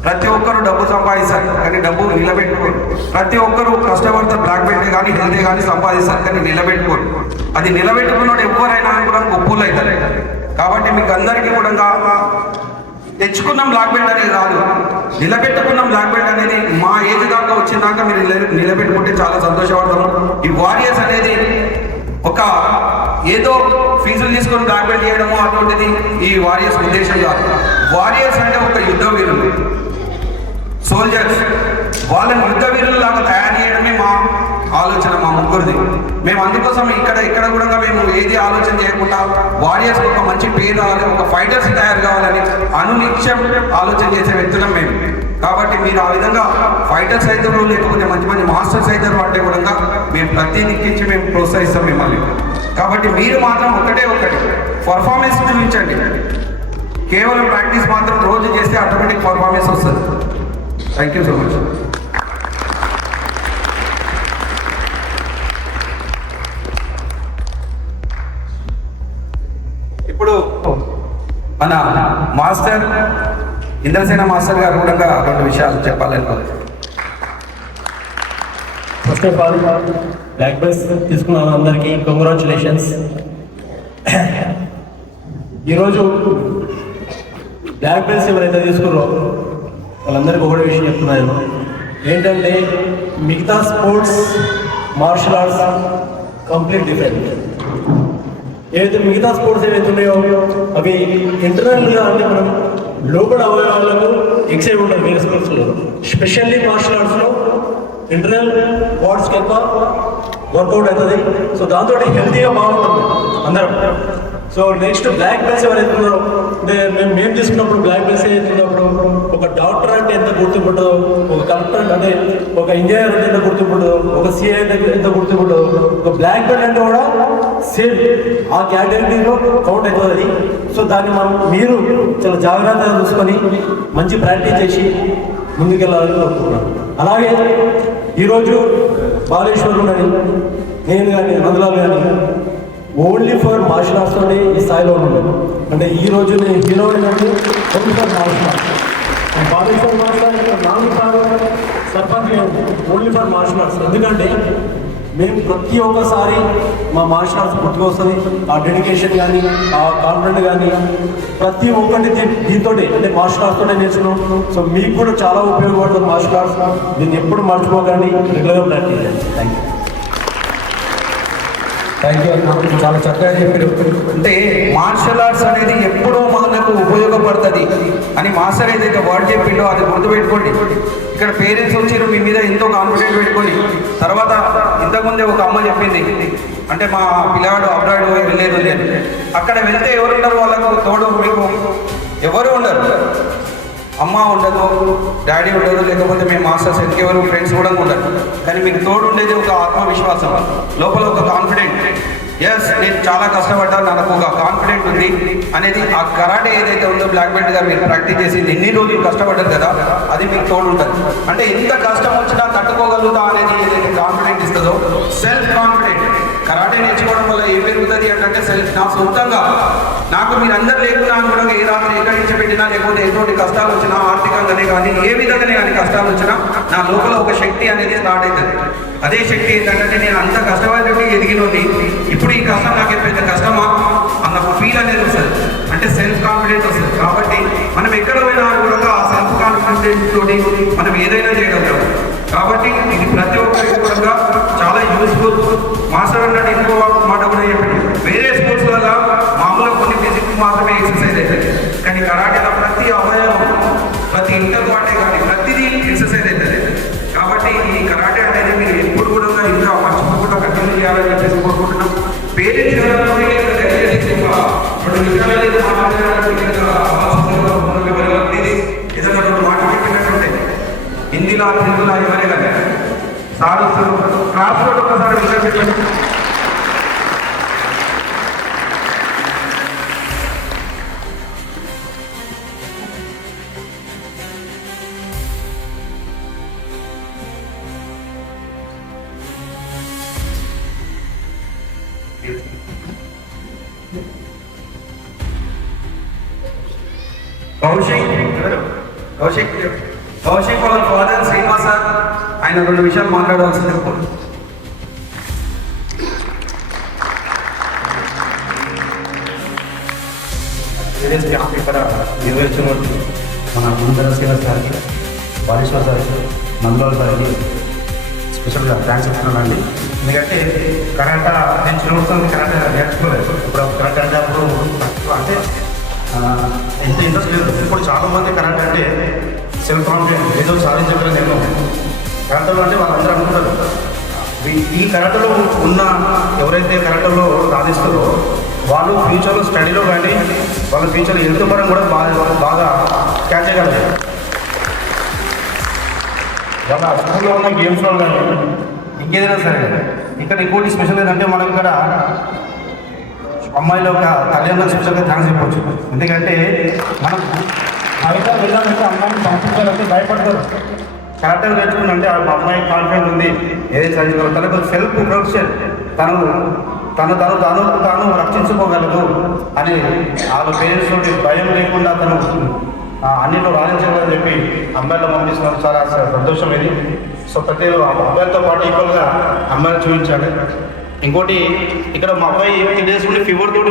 ప్రతి ఒక్కరు డబ్బు సంపాదిస్తారు కానీ డబ్బు నిలబెట్టుకోరు. ప్రతి ఒక్కరు కష్టపడతారు, బ్లాక్ బెల్ట్ కానీ హెల్త్ కానీ సంపాదిస్తారు కానీ నిలబెట్టుకోరు. అది నిలబెట్టుకున్నాడు ఎవరైనా కూడా గొప్పలు అవుతారు. కాబట్టి మీకు అందరికీ కూడా తెచ్చుకున్నాం బ్లాక్ బెల్ట్ అనేది కాదు, నిలబెట్టుకున్నాం బ్లాక్ బెల్ట్ అనేది. మా ఏజ్ దాకా వచ్చినాక మీరు నిలబెట్టుకుంటే చాలా సంతోషపడతాము. ఈ వారియర్స్ అనేది ఒక ఏదో ఫీజులు తీసుకొని బ్లాక్ బెల్ట్ చేయడము అటువంటిది ఈ వారియర్స్ ఉద్దేశం కాదు. వారియర్స్ అంటే ఒక యుద్ధ వీరులు, సోల్జర్స్. వాళ్ళని యుద్ధ వీరులలాగా తయారు చేయడమే మా ఆలోచన, మా ముగ్గురిది. మేము అందుకోసం ఇక్కడ కూడా మేము ఏది ఆలోచన చేయకుండా వారియర్స్ ఒక మంచి పేరు రావాలి, ఒక ఫైటర్స్ తయారు కావాలని అనునిత్యం ఆలోచన చేసే వ్యక్తులం మేము. కాబట్టి మీరు ఆ విధంగా ఫైటర్స్ అవుతారు, లేకపోతే మంచి మంచి మాస్టర్స్ అవుతారు అంటే కూడా మేము ప్రతి దిక్కించి మేము ప్రోత్సహిస్తాం మిమ్మల్ని. కాబట్టి మీరు మాత్రం ఒకటి పర్ఫార్మెన్స్ చూపించండి. కేవలం ప్రాక్టీస్ మాత్రం రోజు చేస్తే ఆటోమేటిక్ పర్ఫార్మెన్స్ వస్తుంది. Thank you so much. ఇప్పుడు మన మాస్టర్ ఇంద్రసేన మాస్టర్ గారు కూడా 2 విషయాలు చెప్పాలని. First of all black belts తీసుకున్న అందరికీ కంగ్రాచులేషన్స్. ఈరోజు బ్లాక్ బెల్ట్స్ ఎవరైతే తీసుకున్నారో వాళ్ళందరికీ ఒకటి విషయం చెప్తున్నాను. ఏంటంటే మిగతా sports martial arts complete different. ఏదైతే మిగతా స్పోర్ట్స్ ఏవైతే ఉన్నాయో అవి ఇంటర్నల్గా అంటే మనం లోపల అవయవాలకు ఎక్సైజ్ ఉంటుంది వేరే స్పోర్ట్స్లో. స్పెషల్లీ మార్షల్ ఆర్ట్స్లో ఇంటర్నల్ వార్డ్స్కి ఎక్కువ వర్కౌట్ అవుతుంది. సో దాంతో హెల్తీగా బాగుంటుంది అందరం. సో నెక్స్ట్ బ్లాక్ బెల్ట్స్ ఎవరైతే ఉన్నారో అంటే మేము తీసుకున్నప్పుడు బ్లాక్ బెల్ట్స్ ఏదైతున్నప్పుడు ఒక డాక్టర్ అంటే ఎంత గుర్తింపు ఉంటుందో, ఒక కలెక్టర్ అంటే ఒక ఇంజనీర్ అంటే ఎంత గుర్తింపు ఉంటుందో, ఒక సిఐ ఎంత గుర్తింపు ఉంటుందో, ఒక బ్లాక్ బెల్ట్ అంటే కూడా సేమ్ ఆ కేటగిరీలో కౌంట్ అవుతుంది అది. సో దాన్ని మీరు చాలా జాగ్రత్తగా చూసుకొని మంచి ప్రాక్టీస్ చేసి ముందుకెళ్ళాలని కోరుకుంటున్నాను. అలాగే ఈరోజు బాలేశ్వర్ అని నేను కానీ నందలాల్ కానీ ఓన్లీ ఫర్ మార్షల్ ఆర్ట్స్లోనే ఈ స్థాయిలో ఉన్నాను. అంటే ఈ రోజు నేను హీరోని అంటే only for martial arts. Baleshwar master 4 సార్లు sarpanch only for martial arts. ఎందుకంటే మేము ప్రతి ఒక్కసారి మా మార్షల్ ఆర్ట్స్ గుర్తుకొస్తుంది. ఆ డెడికేషన్ కానీ ఆ కాన్ఫిడెంట్ కానీ ప్రతి ఒక్కటి దీంతో అంటే మార్షల్ ఆర్ట్స్ తోటే నేర్చుకున్నాం. సో మీకు కూడా చాలా ఉపయోగపడుతుంది మార్షల్ ఆర్ట్స్. దీన్ని ఎప్పుడు మర్చిపోకండి, రెగ్యులర్గా ప్రాక్టీస్ చేయండి. థ్యాంక్ యూ అన్న, చాలా చక్కగా చెప్పారు. అంటే మార్షల్ ఆర్ట్స్ అనేది ఎప్పుడో మనకు ఉపయోగపడుతుంది అని మాస్టర్ ఏదైతే వర్డ్ చెప్పిండో అది గుర్తుపెట్టుకోండి. ఇక్కడ పేరెంట్స్ వచ్చారు, మీ మీద ఎంతో కాన్ఫిడెంట్ పెట్టుకోండి. తర్వాత ఇంతకుముందే ఒక అమ్మ చెప్పింది, అంటే మా పిల్లాడు అబ్రాయిడ్ వెళ్ళలేదు లేదు, అక్కడ వెళ్తే ఎవరున్నారు వాళ్ళకు తోడు, మీకు ఎవరు ఉండరు. అమ్మ ఉండదు, డాడీ ఉండదు, లేకపోతే మేము మాస్టర్స్ ఇంకెవరు ఫ్రెండ్స్ కూడా ఉండరు. కానీ మీకు తోడు ఉండేది ఒక ఆత్మవిశ్వాసం, లోపల ఒక కాన్ఫిడెంట్. ఎస్, నేను చాలా కష్టపడ్డాను, నాకు ఒక కాన్ఫిడెంట్ ఉంది అనేది ఆ కరాటే ఏదైతే ఉందో బ్లాక్ బెల్ట్గా మీరు ప్రాక్టీస్ చేసింది ఎన్ని రోజులు కష్టపడ్డారు కదా, అది మీకు తోడు ఉంటుంది. అంటే ఎంత కష్టం వచ్చినా తట్టుకోగలుగుతా అనేది ఏదైతే కాన్ఫిడెంట్ ఇస్తుందో, సెల్ఫ్ కాన్ఫిడెంట్. కరాటే నేర్చుకోవడం వల్ల ఏం పెరుగుతుంది అంటే సెల్ఫ్, నా సొంతంగా నాకు మీరు అందరు లేకున్నా కూడా ఏ రాత్రి ఎక్కడి నుంచి పెట్టినా, లేకపోతే ఎటువంటి కష్టాలు వచ్చినా ఆర్థికంగానే కానీ ఏ విధంగానే కానీ కష్టాలు వచ్చినా నా లోపల ఒక శక్తి అనేది స్టార్ట్ అవుతుంది. అదే శక్తి ఏంటంటే నేను అంత కష్టపడి ఎదిగినోని ఇప్పుడు ఈ కష్టం నాకు పెద్ద కష్టమా అన్న ఫీల్ అనేది వస్తుంది. అంటే సెల్ఫ్ కాన్ఫిడెన్స్ వస్తుంది. కాబట్టి మనం ఎక్కడ పోయినా కూడా ఆ సెల్ఫ్ కాన్ఫిడెన్స్ తోటి మనం ఏదైనా చేయగలుగుతాం. కాబట్టి ఇది ప్రతి ఒక్కరికి కూడా చాలా యూస్ఫుల్. మాస్టర్ అన్నట్టు ఇంకో మాట కూడా చెప్పండి, వేరే స్పోర్ట్స్ వల్ల మామూలుగా కొన్ని ఫిజిక్స్ మాత్రమే ఎక్సర్సైజ్ అవుతుంది, కానీ కరాటేలో ప్రతి అవయవం, ప్రతి ఇంటర్ పార్టే కానీ ప్రతిదీ ఎక్సర్సైజ్ అవుతుంది. కాబట్టి ఈ కరాటే అనేది మీరు ఎప్పుడు కూడా ఇంకా మర్చిపోకుండా కంటిన్యూ చేయాలని చెప్పేసి కోరుకుంటున్నాం. పేరెంట్స్ ఏదైనా మాట పెట్టినట్టుంటే హిందీలో తెలుగులో ఇవన్నీ కదా సార్ క్లాస్ లో ఒకసారి విషయం. కౌశిక్ వాళ్ళ ఫాదర్ శ్రీనివాస్ సార్, ఆయన 2 విషయాలు మాట్లాడవలసింది. ఇక్కడ నిర్వహించినటువంటి మన ముందర సేవ సార్కి, బాలేశ్వర్ సార్కి, నందలాల్ సార్కి, స్పెషల్గా థ్యాంక్స్ చెప్తున్నానండి. ఎందుకంటే కరాటా నేను చిన్నప్పుడు కరాటా నేర్చుకోలేదు. ఇప్పుడు కరాటా అంటే అప్పుడు అంటే ఎంత ఇంట్రెస్ట్ లేదు. ఇప్పుడు చాలామంది కరాటా అంటే సెల్ఫ్ కాన్ఫిడెంట్ ఏదో సాధించగలను నేను కరాటాలో అంటే వాళ్ళందరూ అనుకుంటారు. ఈ కరాటలో ఉన్న ఎవరైతే కరాటలో సాధిస్తారో వాళ్ళు ఫ్యూచర్లో స్టడీలో కానీ వాళ్ళ ఫ్యూచర్ హెల్త్ పరంగా కూడా బాగా క్యాచ్ చేయగలరు. వాళ్ళ స్కూల్లో ఉన్న గేమ్స్లో కానీ ఇంకేదైనా సరే. ఇక్కడ ఇంకోటి స్పెషల్ ఏంటంటే మనకి ఇక్కడ అమ్మాయిల ఒక తల్లిదండ్రులకు స్పెషల్గా థ్యాంక్స్ చెప్పవచ్చు. ఎందుకంటే మనం బయట వెళ్ళాలంటే అమ్మాయిని పంపించాలంటే భయపడతారు. కరెక్ట్గా నేర్చుకుంటే ఆ అమ్మాయి కాన్ఫిడెంట్ ఉంది ఏదైతే చదివిందో తనకు సెల్ఫ్ ప్రొటెక్షన్ తాను రక్షించుకోగలదు అని వాళ్ళ పేరెంట్స్ తోటి భయం లేకుండా తను అన్నింటిలో రాణించాలని చెప్పి అమ్మాయిలో పంపిస్తున్నారు. చాలా సంతోషం ఇది. సో ప్రతి అబ్బాయిలతో పాటు ఈక్వల్గా అమ్మాయిలు చూపించాలి. ఇంకోటి ఇక్కడ మా అబ్బాయి 3 days నుండి ఫీవర్ తోటి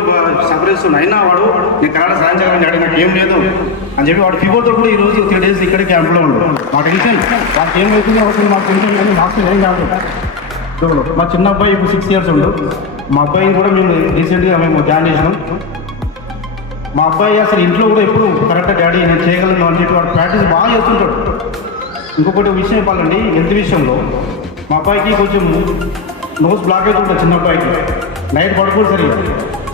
సఫర్ చేస్తున్నాడు. అయినా వాడు నేను కరాటే సాధించాలని అడిగి నాకు ఏం లేదు అని చెప్పి వాడు ఫీవర్ తోటి కూడా ఈరోజు 3 days ఇక్కడ క్యాంప్లో ఉన్నాడు. మా టెన్షన్ వాడికి ఏం అవుతుంది అవసరం మాకు టెన్షన్ కానీ మాకు ఏం కాదు. మా చిన్న అబ్బాయి ఇప్పుడు 6 years ఉండు. మా అబ్బాయిని కూడా మేము రీసెంట్గా జాయిన్ చేసినాం. మా అబ్బాయి అసలు ఇంట్లో కూడా ఎప్పుడు కరెక్ట్గా డాడీ నేను చేయగలను అని చెప్పి వాడు ప్రాక్టీస్ బాగా చేస్తుంటాడు. ఇంకొకటి విషయం చెప్పాలండి, హెల్త్ విషయంలో మా అబ్బాయికి కొంచెం నోస్ బ్లాక్ అవుతుంటాడు. చిన్న అబ్బాయికి నైట్ పడుకోడు సరిగా,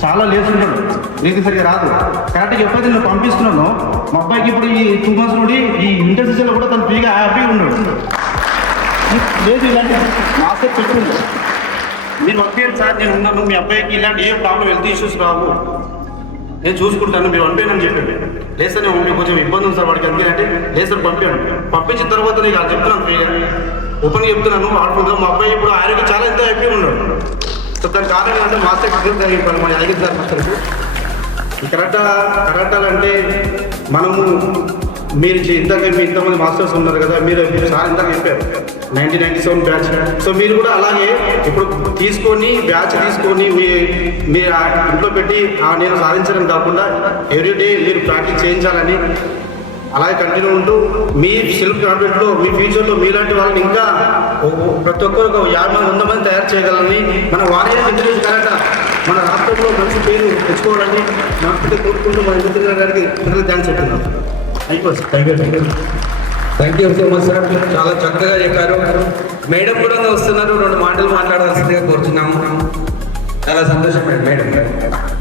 చాలా లేస్తుంటాడు, నీకు సరిగా రాదు. కరెక్ట్గా ఎప్పుడైతే నేను పంపిస్తున్నానో మా అబ్బాయికి ఇప్పుడు ఈ 2 months నుండి ఈ ఇంటర్సెషన్లో కూడా తను ఫ్రీగా హ్యాపీగా ఉన్నాడు. లేదు ఇలాంటి మాస్టర్ చెప్తుంది మీరు పంపించండి సార్, నేను ఉన్నాను, మీ అబ్బాయికి ఇలాంటి ఏ ప్రాబ్లం హెల్త్ ఇష్యూస్ రావు, నేను చూసుకుంటాను, మీరు పంపేనని చెప్పండి. లేదు సార్ మీకు కొంచెం ఇబ్బంది ఉంది సార్ వాడికి అంతే అంటే లేదు సార్ పంపించిన తర్వాత నీకు అది చెప్తున్నాను ఫ్రీగా ఓపెన్గా చెప్తున్నాను. ఆడుకుంటాం. మా అబ్బాయి ఇప్పుడు ఆయనకి చాలా ఎంత హ్యాపీగా ఉన్నాడు. సో దాని కారణం అంటే మాస్టర్ జరిగిపోయి మన అడిగింది సార్ మాస్టర్కి ఈ కరాటాలు అంటే మనము మీరు ఇంతమంది మాస్టర్స్ ఉన్నారు కదా, మీరు చాలా ఇంతగా చెప్పారు 1997 బ్యాచ్. సో మీరు కూడా అలాగే ఇప్పుడు బ్యాచ్ తీసుకొని మీరు ఇంట్లో పెట్టి నేను సాధించడం కాకుండా ఎవ్రీడే మీరు ప్రాక్టీస్ చేయించాలని అలాగే కంటిన్యూ ఉంటూ మీ సెల్ఫ్ కాన్ఫిడెంట్లో మీ ఫ్యూచర్లో మీలాంటి వాళ్ళని ఇంకా ప్రతి ఒక్కరు 50 మంది 100 మంది తయారు చేయగలని మన వారియర్ ఇంటర్నేషనల్ కరాటా మన రాష్ట్రంలో మంచి పేరు తెచ్చుకోవాలని మనసుకుంటే కోరుకుంటూ మన ఇంద్ర గారికి థ్యాంక్స్ చెప్తున్నాను. అయిపోతుంది. Thank you so much sir, చాలా చక్కగా చెప్పారు. మేడం కూడా వస్తున్నారు, 2 మాటలు మాట్లాడాల్సిందిగా కోరుతున్నాము. చాలా సంతోషం మేడం.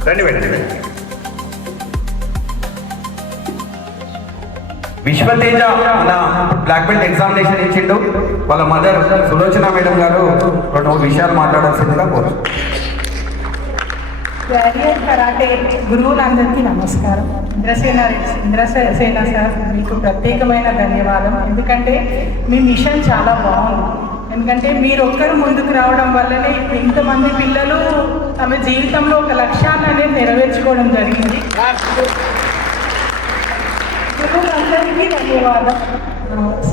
రండి మేడం. విశ్వతేజ మన బ్లాక్ బెల్ట్ ఎగ్జామినేషన్ ఇచ్చిండు. వాళ్ళ మదర్ సులోచన మేడం గారు 2 విషయాలు మాట్లాడాల్సిందిగా కోరుతున్నాం. వారియర్ కరాటే గురువులందరికీ నమస్కారం. ఇంద్రసేన సార్ మీకు ప్రత్యేకమైన ధన్యవాదం. ఎందుకంటే మీ మిషన్ చాలా బాగుంది. ఎందుకంటే మీరు ఒక్కరు ముందుకు రావడం వల్లనే ఇంతమంది పిల్లలు తమ జీవితంలో ఒక లక్ష్యాన్ని అనేది నెరవేర్చుకోవడం జరిగింది. గురువులందరికీ ధన్యవాదం.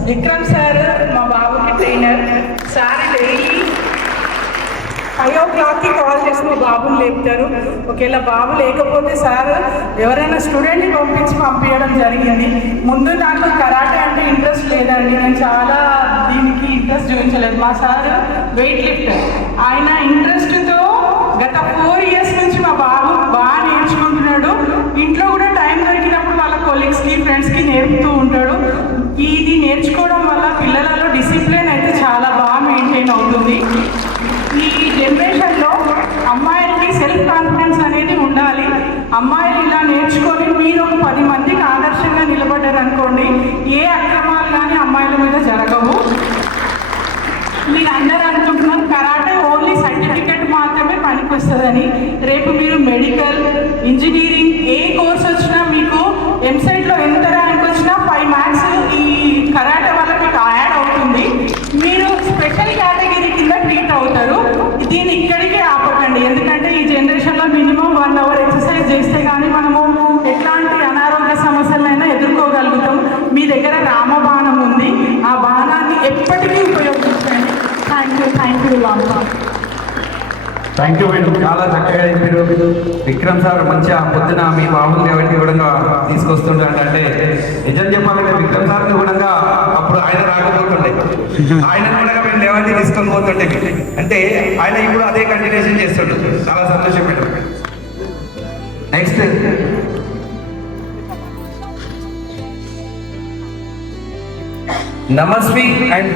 విక్రమ్ సార్ మా బాబుకి ట్రైనర్ సార్ డైలీ 5 o'clockకి కాల్ చేసి మా బాబుని లేపుతారు. ఒకవేళ బాబు లేకపోతే సార్ ఎవరైనా స్టూడెంట్ని పంపించడం జరిగింది. ముందు నాకు కరాటే అంటే ఇంట్రెస్ట్ లేదండి, నేను చాలా దీనికి ఇంట్రెస్ట్ చూపించలేదు. మా సార్ వెయిట్ లిఫ్టర్, ఆయన ఇంట్రెస్ట్తో గత 4 years నుంచి మా బాబు బాగా నేర్చుకుంటున్నాడు. ఇంట్లో కూడా టైం దొరికినప్పుడు వాళ్ళ కొలీగ్స్కి ఫ్రెండ్స్కి నేర్పుతూ ఉంటాడు. ఇది నేర్చుకోవడం వల్ల పిల్లలలో డిసిప్లిన్ అయితే చాలా బాగా మెయింటైన్ అవుతుంది. ఈ జనరేషన్లో అమ్మాయిలకి సెల్ఫ్ కాన్ఫిడెన్స్ అనేది ఉండాలి. అమ్మాయిలు ఇలా నేర్చుకొని మీరు ఒక 10 మందికి ఆదర్శంగా నిలబడ్డారు అనుకోండి, ఏ అక్రమాలు కానీ అమ్మాయిల మీద జరగవు. మీరు అందరూ అనుకుంటున్నారు కరాటే ఓన్లీ సర్టిఫికెట్ మాత్రమే పనికి వస్తుందని. రేపు మీరు మెడికల్, ఇంజనీరింగ్ ఏ కోర్స్ వచ్చినా మీకు వెబ్సైట్లో ఎంత ర్యాంక్ వచ్చినా 5 marks ఈ కరాటే వల్ల మీకు యాడ్ అవుతుంది. మీరు స్పెషల్ కేటగిరీ కింద ట్రీట్ అవుతారు. దీన్ని ఇక్కడికే ఆపకండి. ఎందుకంటే ఈ జనరేషన్లో మినిమం 1 hour ఎక్సర్సైజ్ చేస్తే కానీ మనము ఎట్లాంటి అనారోగ్య సమస్యలైనా ఎదుర్కోగలుగుతాం. మీ దగ్గర రామబాణం ఉంది, ఆ బాణాన్ని ఎప్పటికీ ఉపయోగించండి. Thank you long. Thank you madam, చాలా చక్కగా చెప్పారు. విక్రమ్ సార్ మంచిగా పొద్దున మీ బాబుని లేవట్టి కూడా తీసుకొస్తుంటాడు. అంటే నిజం చెప్పాలంటే విక్రమ్ సార్ని కూడా అప్పుడు ఆయన రాకపోతుండే, ఆయన కూడా మేము లేవట్టి తీసుకొని పోతుండే. అంటే ఆయన ఇప్పుడు అదే కంటిన్యూషన్ చేస్తుండే. చాలా సంతోషం madam. Next Namasvi and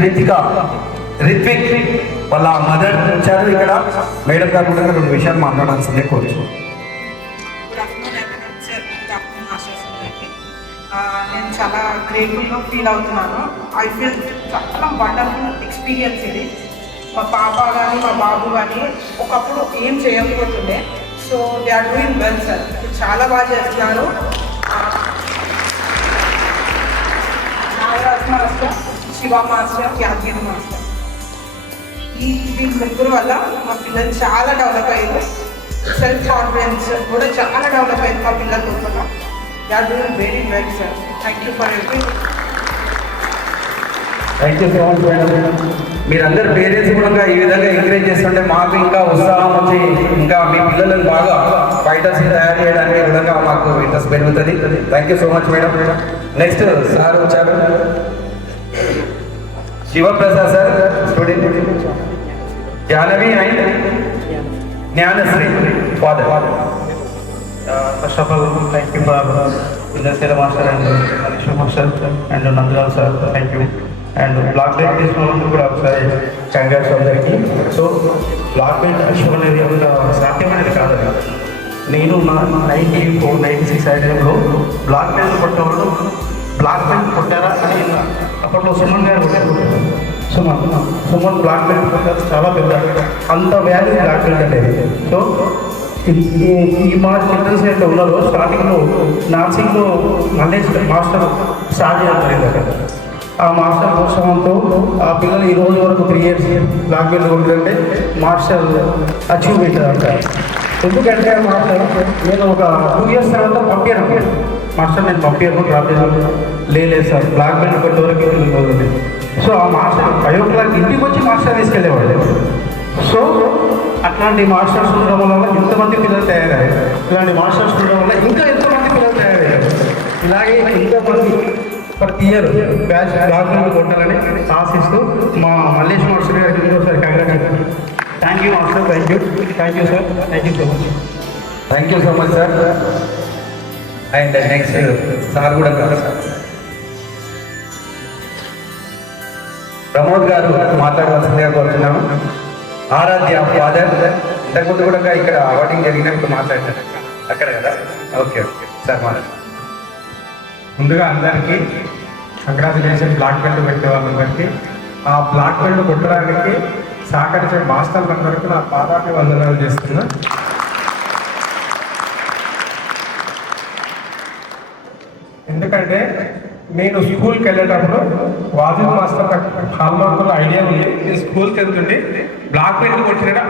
Ritvik వాళ్ళ మదర్ వచ్చారు. ఇక్కడ మేడం గారు కూడా రెండు విషయాలు మాట్లాడాల్సిందే కోరుచు. Good afternoon everyone sir, good afternoon masters అందరికీ. నేను చాలా గ్రేట్ఫుల్గా ఫీల్ అవుతున్నాను. ఐ ఫీల్ చాలా వండర్ఫుల్ ఎక్స్పీరియన్స్ ఇది. మా పాప కానీ మా బాబు కానీ ఒకప్పుడు ఏం చేయకపోతుండే, so they are doing well sir. ఇప్పుడు చాలా బాగా చేస్తున్నారు. Nagaraj master, Shiva master, Yadagiri master, వీళ్ళ ముగ్గురు వల్ల మా పిల్లలు చాలా డెవలప్ అయ్యారు. సెల్ఫ్ కాన్ఫిడెన్స్ కూడా చాలా డెవలప్ అయింది మా పిల్లల లోపల. They are doing very well sir. Thank you for every. Thank you so much madam. మీరందరు పేరెంట్స్ కూడా ఈ విధంగా ఎంకరేజ్ చేస్తుంటే మాకు ఇంకా ఉత్సాహం వచ్చి ఇంకా మీ పిల్లలను బాగా ఫైటర్స్ తయారు చేయడానికి ఈ విధంగా మాకు ఇంట్రెస్ట్ పెరుగుతుంది. Thank you so much madam. Next sir వచ్చారు, Shivaprasad sir, student Jahnavi and Jnanashri father. First of all, thank you for Indrasela Master and Alisha Master and Nandlal sir. Thank you. And Black Belt is one కూడా ఒకసారి కంగ్రాట్స్ అందరికీ. సో బ్లాక్ బెల్ట్ అచీవ్ అనేది అంత సాధ్యమైనది కాదు. నేను నా 94, 96 ఆ టైంలో బ్లాక్ బెల్ట్ కొట్టేవాళ్ళు బ్లాక్ బెల్ట్ కొట్టారా అని అప్పట్లో సుమన్ గారు కొట్టారు. సుమన్ బ్లాక్ బెల్ట్ కొట్టారు, చాలా పెద్ద అంత వ్యాల్యూ బ్లాక్ బెల్ట్ అనేది. సో ఈ మా చిల్డ్రన్స్ అయితే ఉన్నారో స్టార్టింగ్లో నార్సింగ్లో మల్లేష్ మాస్టర్ స్టార్ట్ చేయడం జరిగింది అక్కడ. ఆ మాస్టర్ ప్రోత్సాహంతో ఆ పిల్లలు ఈ రోజు వరకు 3 years బ్లాక్ బెల్ట్ కొట్టారంటే మాస్టర్ అచీవ్మెంట్ అంటారు. ఎందుకంటే మాస్టర్ నేను ఒక 2 years తర్వాత పంపాను మాస్టర్, నేను పంపాను డ్రాప్ చేసాను. లేదు సార్ బ్లాక్ బెల్ట్ కొట్టే వరకు వెళ్ళిపోతుంది. సో ఆ మాస్టర్ 5 o'clock ఇంటికి వచ్చి మాస్టర్ తీసుకెళ్ళేవాళ్ళు. సో అట్లాంటి మాస్టర్స్ ఉండడం వల్ల ఎంతమంది పిల్లలు తయారయ్యారు, ఇలాంటి మాస్టర్స్ ఉండడం వల్ల ఇంకా ఎంతమంది పిల్లలు తయారయ్యారు. ఇలాగే ఎంతోమంది ప్రతి ఇయర్ బ్యాచ్ బ్లాక్ బెల్ట్ కొట్టాలని ఆశిస్తూ మా మల్లేష్ మాస్టర్ గారికి ఇంకోసారి congratulation. Thank you master, thank you sir, thank you so much. Thank you so much sir. And next sir కూడా ప్రమోద్ గారు మాట్లాడవలసిందిగా కోరుతున్నాము. ఆరాధ్య ఫాదర్, ఇంతకుముందు కూడా ఇక్కడ అవార్డింగ్ జరిగినప్పుడు మాట్లాడారు అక్కడ కదా. ఓకే ఓకే సార్ మాట్లాడు. ముందుగా అందరికీ కంగ్రాచులేషన్ బ్లాక్ బెల్ట్ పెట్టే వాళ్ళందరికీ. ఆ బ్లాక్ బెల్ట్ కొట్టడానికి సహకరించే మాస్టర్లందరికీ నా పాదాభివందనాలు చేస్తున్నా. ఎందుకంటే నేను స్కూల్కి వెళ్ళేటప్పుడు వాజిద్ మాస్టర్ హాల్ మార్కుల ఐడియా ఉంది. నేను స్కూల్కి వెళ్తుంటే బ్లాక్ బెల్ట్ కొట్టినా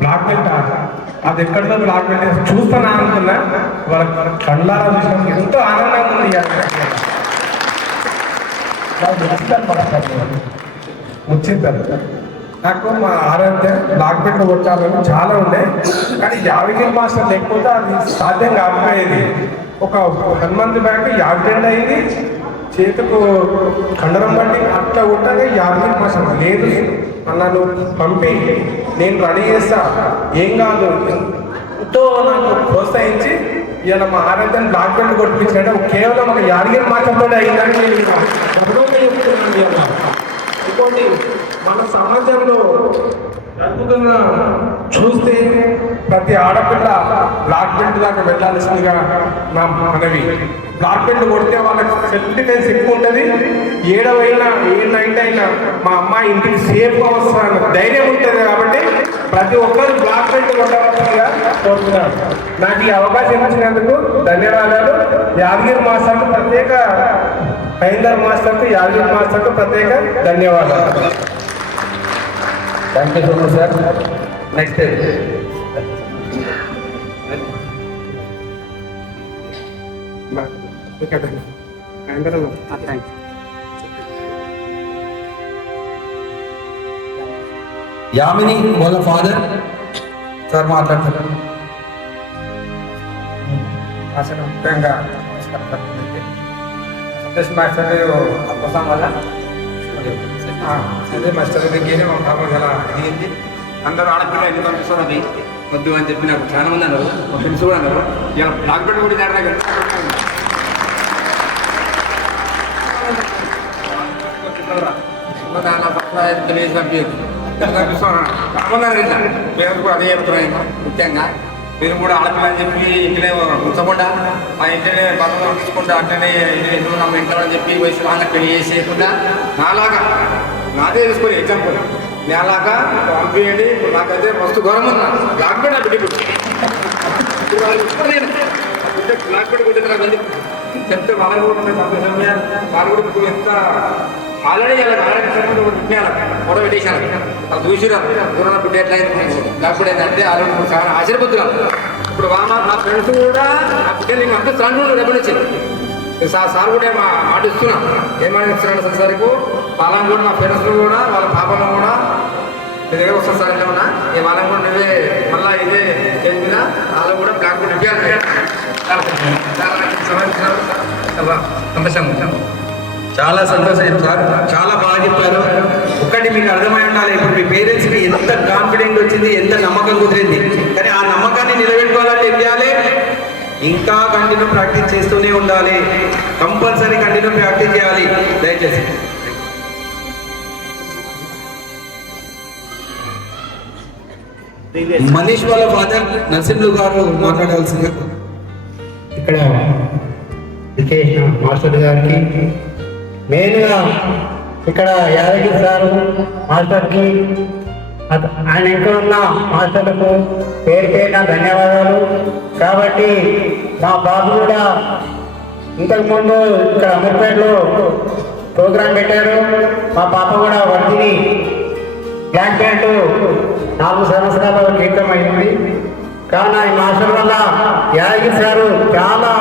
బ్లాక్ బెల్ట్ అది ఎక్కడితో బ్లాక్ బెల్ట్ చూస్తాను అనుకున్నా. వాళ్ళ కళ్ళారా చూసినప్పుడు ఎంతో ఆనందంగా ఉంది. వచ్చింది నాకు మా ఆరాధ్య బ్లాక్ బెల్ట్ కొట్టాలని చాలా ఉండే, కానీ యాదగిరి మాస్టర్ లేకపోతే అది సాధ్యం కాకపోయేది. ఒక 10 మంది బ్యాక్ యాక్సిడెంట్ అయింది, చేతుకు కండరం బట్టి అట్లా కొట్టాలి. యాదగిరి మాస్టర్ లేదు నన్ను పంపి నేను రెడీ చేస్తా, ఏం కాదు ఎంతో నాకు ప్రోత్సహించి ఇలా మా ఆరాధ్యాన్ని బ్లాక్ బెల్ట్ కొట్టించాడు. కేవలం ఒక యాదగిరి మాస్టర్తో అయిందని నేను చెప్తున్నాను. ఇంకోటి మన సమాజంలో అద్భుతంగా చూస్తే ప్రతి ఆడపిల్ల బ్లాక్ బెల్ట్ దాకా వెళ్ళాల్సిందిగా నా మనవి. బ్లాక్ బెల్ట్ కొడితే వాళ్ళకి సెల్ఫ్ డిఫెన్స్ ఎక్కువ ఉంటుంది. ఏడవైనా ఏ నైట్ అయినా మా అమ్మాయి ఇంటికి సేఫ్గా వస్తాను ధైర్యం ఉంటుంది. కాబట్టి ప్రతి ఒక్కరు బ్లాక్ బెల్ట్ కొట్టవలసిందిగా కోరుతున్నారు. నాకు ఈ అవకాశం ఇచ్చినందుకు ధన్యవాదాలు. యాదగిరి మాస్టర్కు ప్రత్యేక, మహేందర్ మాస్టర్కు, యాదగిరి మాస్టర్కు ప్రత్యేక ధన్యవాదాలు. Thank you so much sir. Next Yamini వాళ్ళ ఫాదర్ సార్ మాట్లాడతారు. అసలు ముఖ్యంగా సంతోష్ మాస్టర్ కోసం వల్ల సంతోష్ మాస్టర్ దగ్గర మా పాప చాలా ఎదిగింది. అందరూ ఆడపిల్ల ఎందుకు పంపిస్తున్నది వద్దు అని చెప్పి నాకు చాలా మంది అన్నారు, మా ఫ్రెండ్స్ కూడా అన్నారు. ఇలా లాక్డౌన్ కూడా దగ్గర పేరు కూడా అదే చెప్తున్నాయి. ముఖ్యంగా మీరు కూడా ఆడపిల్ల అని చెప్పి ఇంటినే ఉంచకుండా మా ఇంటినే పనులు తీసుకుంటా అట్లనే ఎందుకు ನಮ್ಮ ఇంట్లో అని చెప్పి వయసు వాళ్ళకి పెళ్లి చేసేయకుండా నాదే తీసుకొని ఎగ్జాంపుల్ నేలాగా పంపించండి. ఇప్పుడు నాకైతే మస్తు గౌరవం ఉన్నా లాక్డౌన్ ఆ బిడ్డ లాక్డౌన్ కొట్టిన చెప్తే వాళ్ళని కూడా సంతోషమే. వాళ్ళు కూడా ఎంత ఆల్రెడీ ఫోటో పెట్టేసాను వాళ్ళు చూసిరా కరోనా బిడ్డ ఎట్లా లాక్డౌన్ ఏంటంటే ఆల్రెడీ చాలా ఆశ్చర్యపోతున్నాను. ఇప్పుడు నా ఫ్రెండ్స్ కూడా ఆ బిడ్డ నేను అంత స్ట్రాంగ్ డబ్బులు వచ్చింది. సార్ కూడా మాట ఇస్తున్నా ఏమైనా ఇస్తున్నాడు సార్ సరికి వాళ్ళని కూడా మా ఫ్రెండ్స్ కూడా వాళ్ళ పాపను కూడా మీ దగ్గర వస్తారు సార్ ఏమన్నా ఈ వాళ్ళని కూడా నువ్వే మళ్ళీ ఇదే చేసిన వాళ్ళు కూడా బ్లాక్ కూడా ఇవ్వాలి. సంతోషం. చాలా సంతోషం సార్, చాలా బాగా చెప్పారు. ఒక్కటి మీకు అర్థమై ఉండాలి, ఇప్పుడు మీ పేరెంట్స్కి ఎంత కాన్ఫిడెంట్ వచ్చింది, ఎంత నమ్మకం కుదిరింది. కానీ ఆ నమ్మకాన్ని నిలబెట్టుకోవాలంటే ఏం చేయాలి? ఇంకా కంటిన్యూ ప్రాక్టీస్ చేస్తూనే ఉండాలి. కంపల్సరీ కంటిన్యూ ప్రాక్టీస్ చేయాలి. దయచేసి మనీష్ వాళ్ళ ఫాదర్ నరసింహులు గారు మాట్లాడాల్సిందిగా. ఇక్కడ వికేసిన మాస్టర్ గారికి, మెయిన్గా ఇక్కడ యాదగిరి సారు మాస్టర్కి, ఆయన ఇంకా ఉన్న మాస్టర్లకు పేరు పేరున ధన్యవాదాలు. కాబట్టి మా బాబు కూడా ఇంతకుముందు ఇక్కడ అమీర్పేటలో ప్రోగ్రాం పెట్టారు. మా పాప కూడా వర్దిని బ్లాక్ బెల్ట్ 4 సంవత్సరాల క్రితం అయింది. కావున ఈ మాస్టర్ వల్ల యాదగిరి సారు చాలా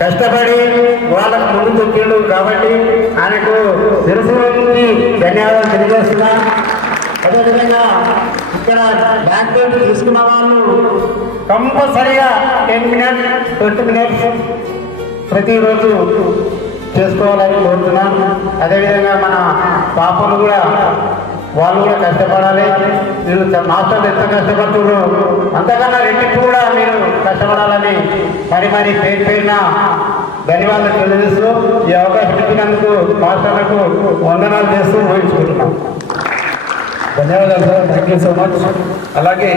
కష్టపడి వాళ్ళకు ముందు తొక్కిండు. కాబట్టి ఆయనకు నిరసనకి ధన్యవాదాలు తెలియజేస్తున్నా. అదేవిధంగా ఇక్కడ బ్లాక్ బెల్ట్ తీసుకున్న వాళ్ళు కంపల్సరిగా 10 minutes 20 minutes ప్రతిరోజు చేసుకోవాలని కోరుతున్నాను. అదేవిధంగా మన పాపలు కూడా వాళ్ళు కూడా కష్టపడాలి. మీరు మాస్టర్లు ఎంత కష్టపడుతున్నారు అంతకన్నా రెట్టింపు కూడా మీరు కష్టపడాలని మరి పేరు పేరున ధన్యవాదాలు తెలియజేస్తూ ఈ అవకాశం ఇచ్చినందుకు మాస్టర్లకు వందనాలు చేస్తూ ఊహించుకుంటున్నాం. ధన్యవాదాలు sir, thank you so much. అలాగే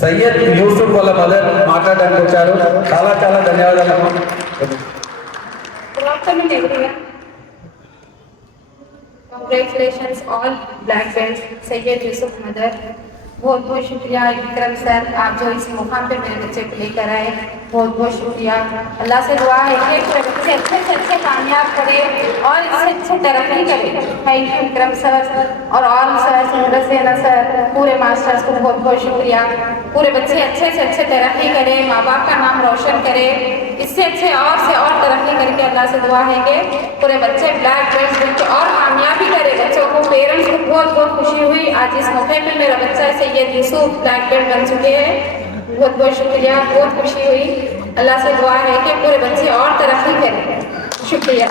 సయ్యద్ యూసుఫ్ వాళ్ళ మదర్ మాట్లాడడానికి వచ్చారు. చాలా చాలా ధన్యవాదాలు. Good afternoon, everyone. Congratulations all black belts, Sayyid Yusuf mother. बहुत बहुत शुक्रिया विक्रम सर, आप जो इस मुकाम पे मेरे बच्चे को लेकर आए, बहुत बहुत शुक्रिया. अल्लाह से दुआ है कि पूरे बच्चे अच्छे से अच्छे कामयाब करे और इससे अच्छे तरक्की करे. थैंक यू विक्रम सर और ऑल सर, सेना सर, पूरे मास्टर्स को बहुत बहुत शुक्रिया. पूरे बच्चे अच्छे से अच्छे तरक्की करे, माँ बाप का नाम रोशन करे, इससे अच्छे और तरक्की करके अल्लाह से दुआ है कि पूरे बच्चे ब्लैक बेल्ट बन के और कामयाबी करे. बच्चों को पेरेंट्स को बहुत बहुत खुशी हुई आज इस मौके पे मेरा बच्चा सैयद यूसुफ ब्लैक बेल्ट बन चुके हैं. बहुत बहुत शुक्रिया, बहुत खुशी हुई. अल्लाह से दुआ है कि पूरे बच्चे और तरक्की करें. शुक्रिया.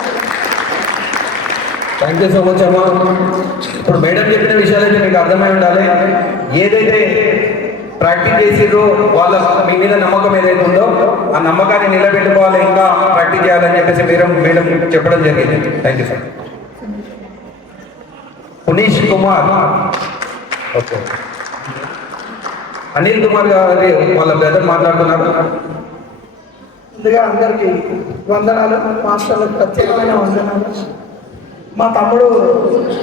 థ్యాంక్ యూ సో మచ్ అమ్మా. ఇప్పుడు మేడం చెప్పిన విషయాలు అయితే మీకు అర్థమై ఉండాలి. ఏదైతే ప్రాక్టీస్ చేసిర్రో వాళ్ళ మీ మీద నమ్మకం ఏదైతే ఉందో ఆ నమ్మకాన్ని నిలబెట్టుకోవాలి, ఇంకా ప్రాక్టీస్ చేయాలని చెప్పేసి మేడం చెప్పడం జరిగింది. Thank you sir. Puneesh Kumar, okay, Anil Kumar గారి వాళ్ళ బ్రదర్ మాట్లాడుతున్నారు. ముందుగా అందరికీ వందనాలు, మాస్టర్లకు ప్రత్యేకమైన వందనాలు. మా తమ్ముడు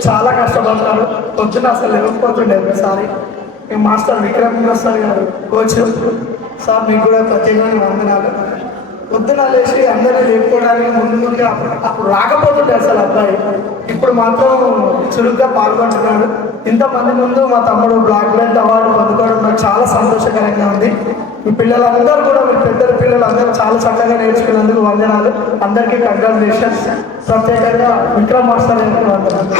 చాలా కష్టపడతాడు, పొద్దున అసలు లేకపోతుండే ఒకసారి. మాస్టర్ విక్రమ్ సార్ గారు కోచ్ సార్, మీకు కూడా ప్రత్యేకమైన వందనాలు. పొద్దున లేచి అందరినీ లేపుకోవడానికి ముందుగా అప్పుడు రాకపోతుండే అసలు అబ్బాయి, ఇప్పుడు మాత్రం చురుగ్గా పాల్గొంటున్నాడు. ఇంతమంది ముందు మా తమ్ముడు బ్లాక్ బెల్ట్ అవార్డు పొందుకోవడం నాకు చాలా సంతోషకరంగా ఉంది. మీ పిల్లలందరూ కూడా, మీ పెద్ద పిల్లలందరూ చాలా చక్కగా నేర్చుకున్నందుకు వందనాలు. అందరికీ కంగ్రాచులేషన్స్. ప్రత్యేకంగా విక్రమ్ మాస్టర్ గారికి వందనాలు.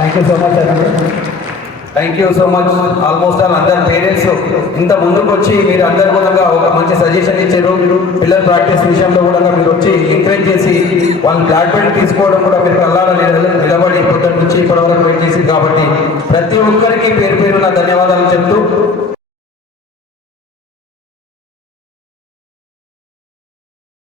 థ్యాంక్ యూ సో మచ్ అండి. Thank you so much. Almost all అందరు పేరెంట్స్ ఇంత ముందుకు వచ్చి మీరు అందరు కూడా ఒక మంచి సజెషన్ ఇచ్చారు. పిల్లల ప్రాక్టీస్ విషయంలో కూడా మీరు వచ్చి ఎంకరేజ్ చేసి వాళ్ళు బ్లాక్ బెల్ట్ తీసుకోవడం కూడా మీరు కల్లారా నిలబడి పొద్దున్న నుంచి ఇప్పటి వరకు వెయిట్ చేసి కాబట్టి ప్రతి ఒక్కరికి పేరు పేరున ధన్యవాదాలు చెప్తూ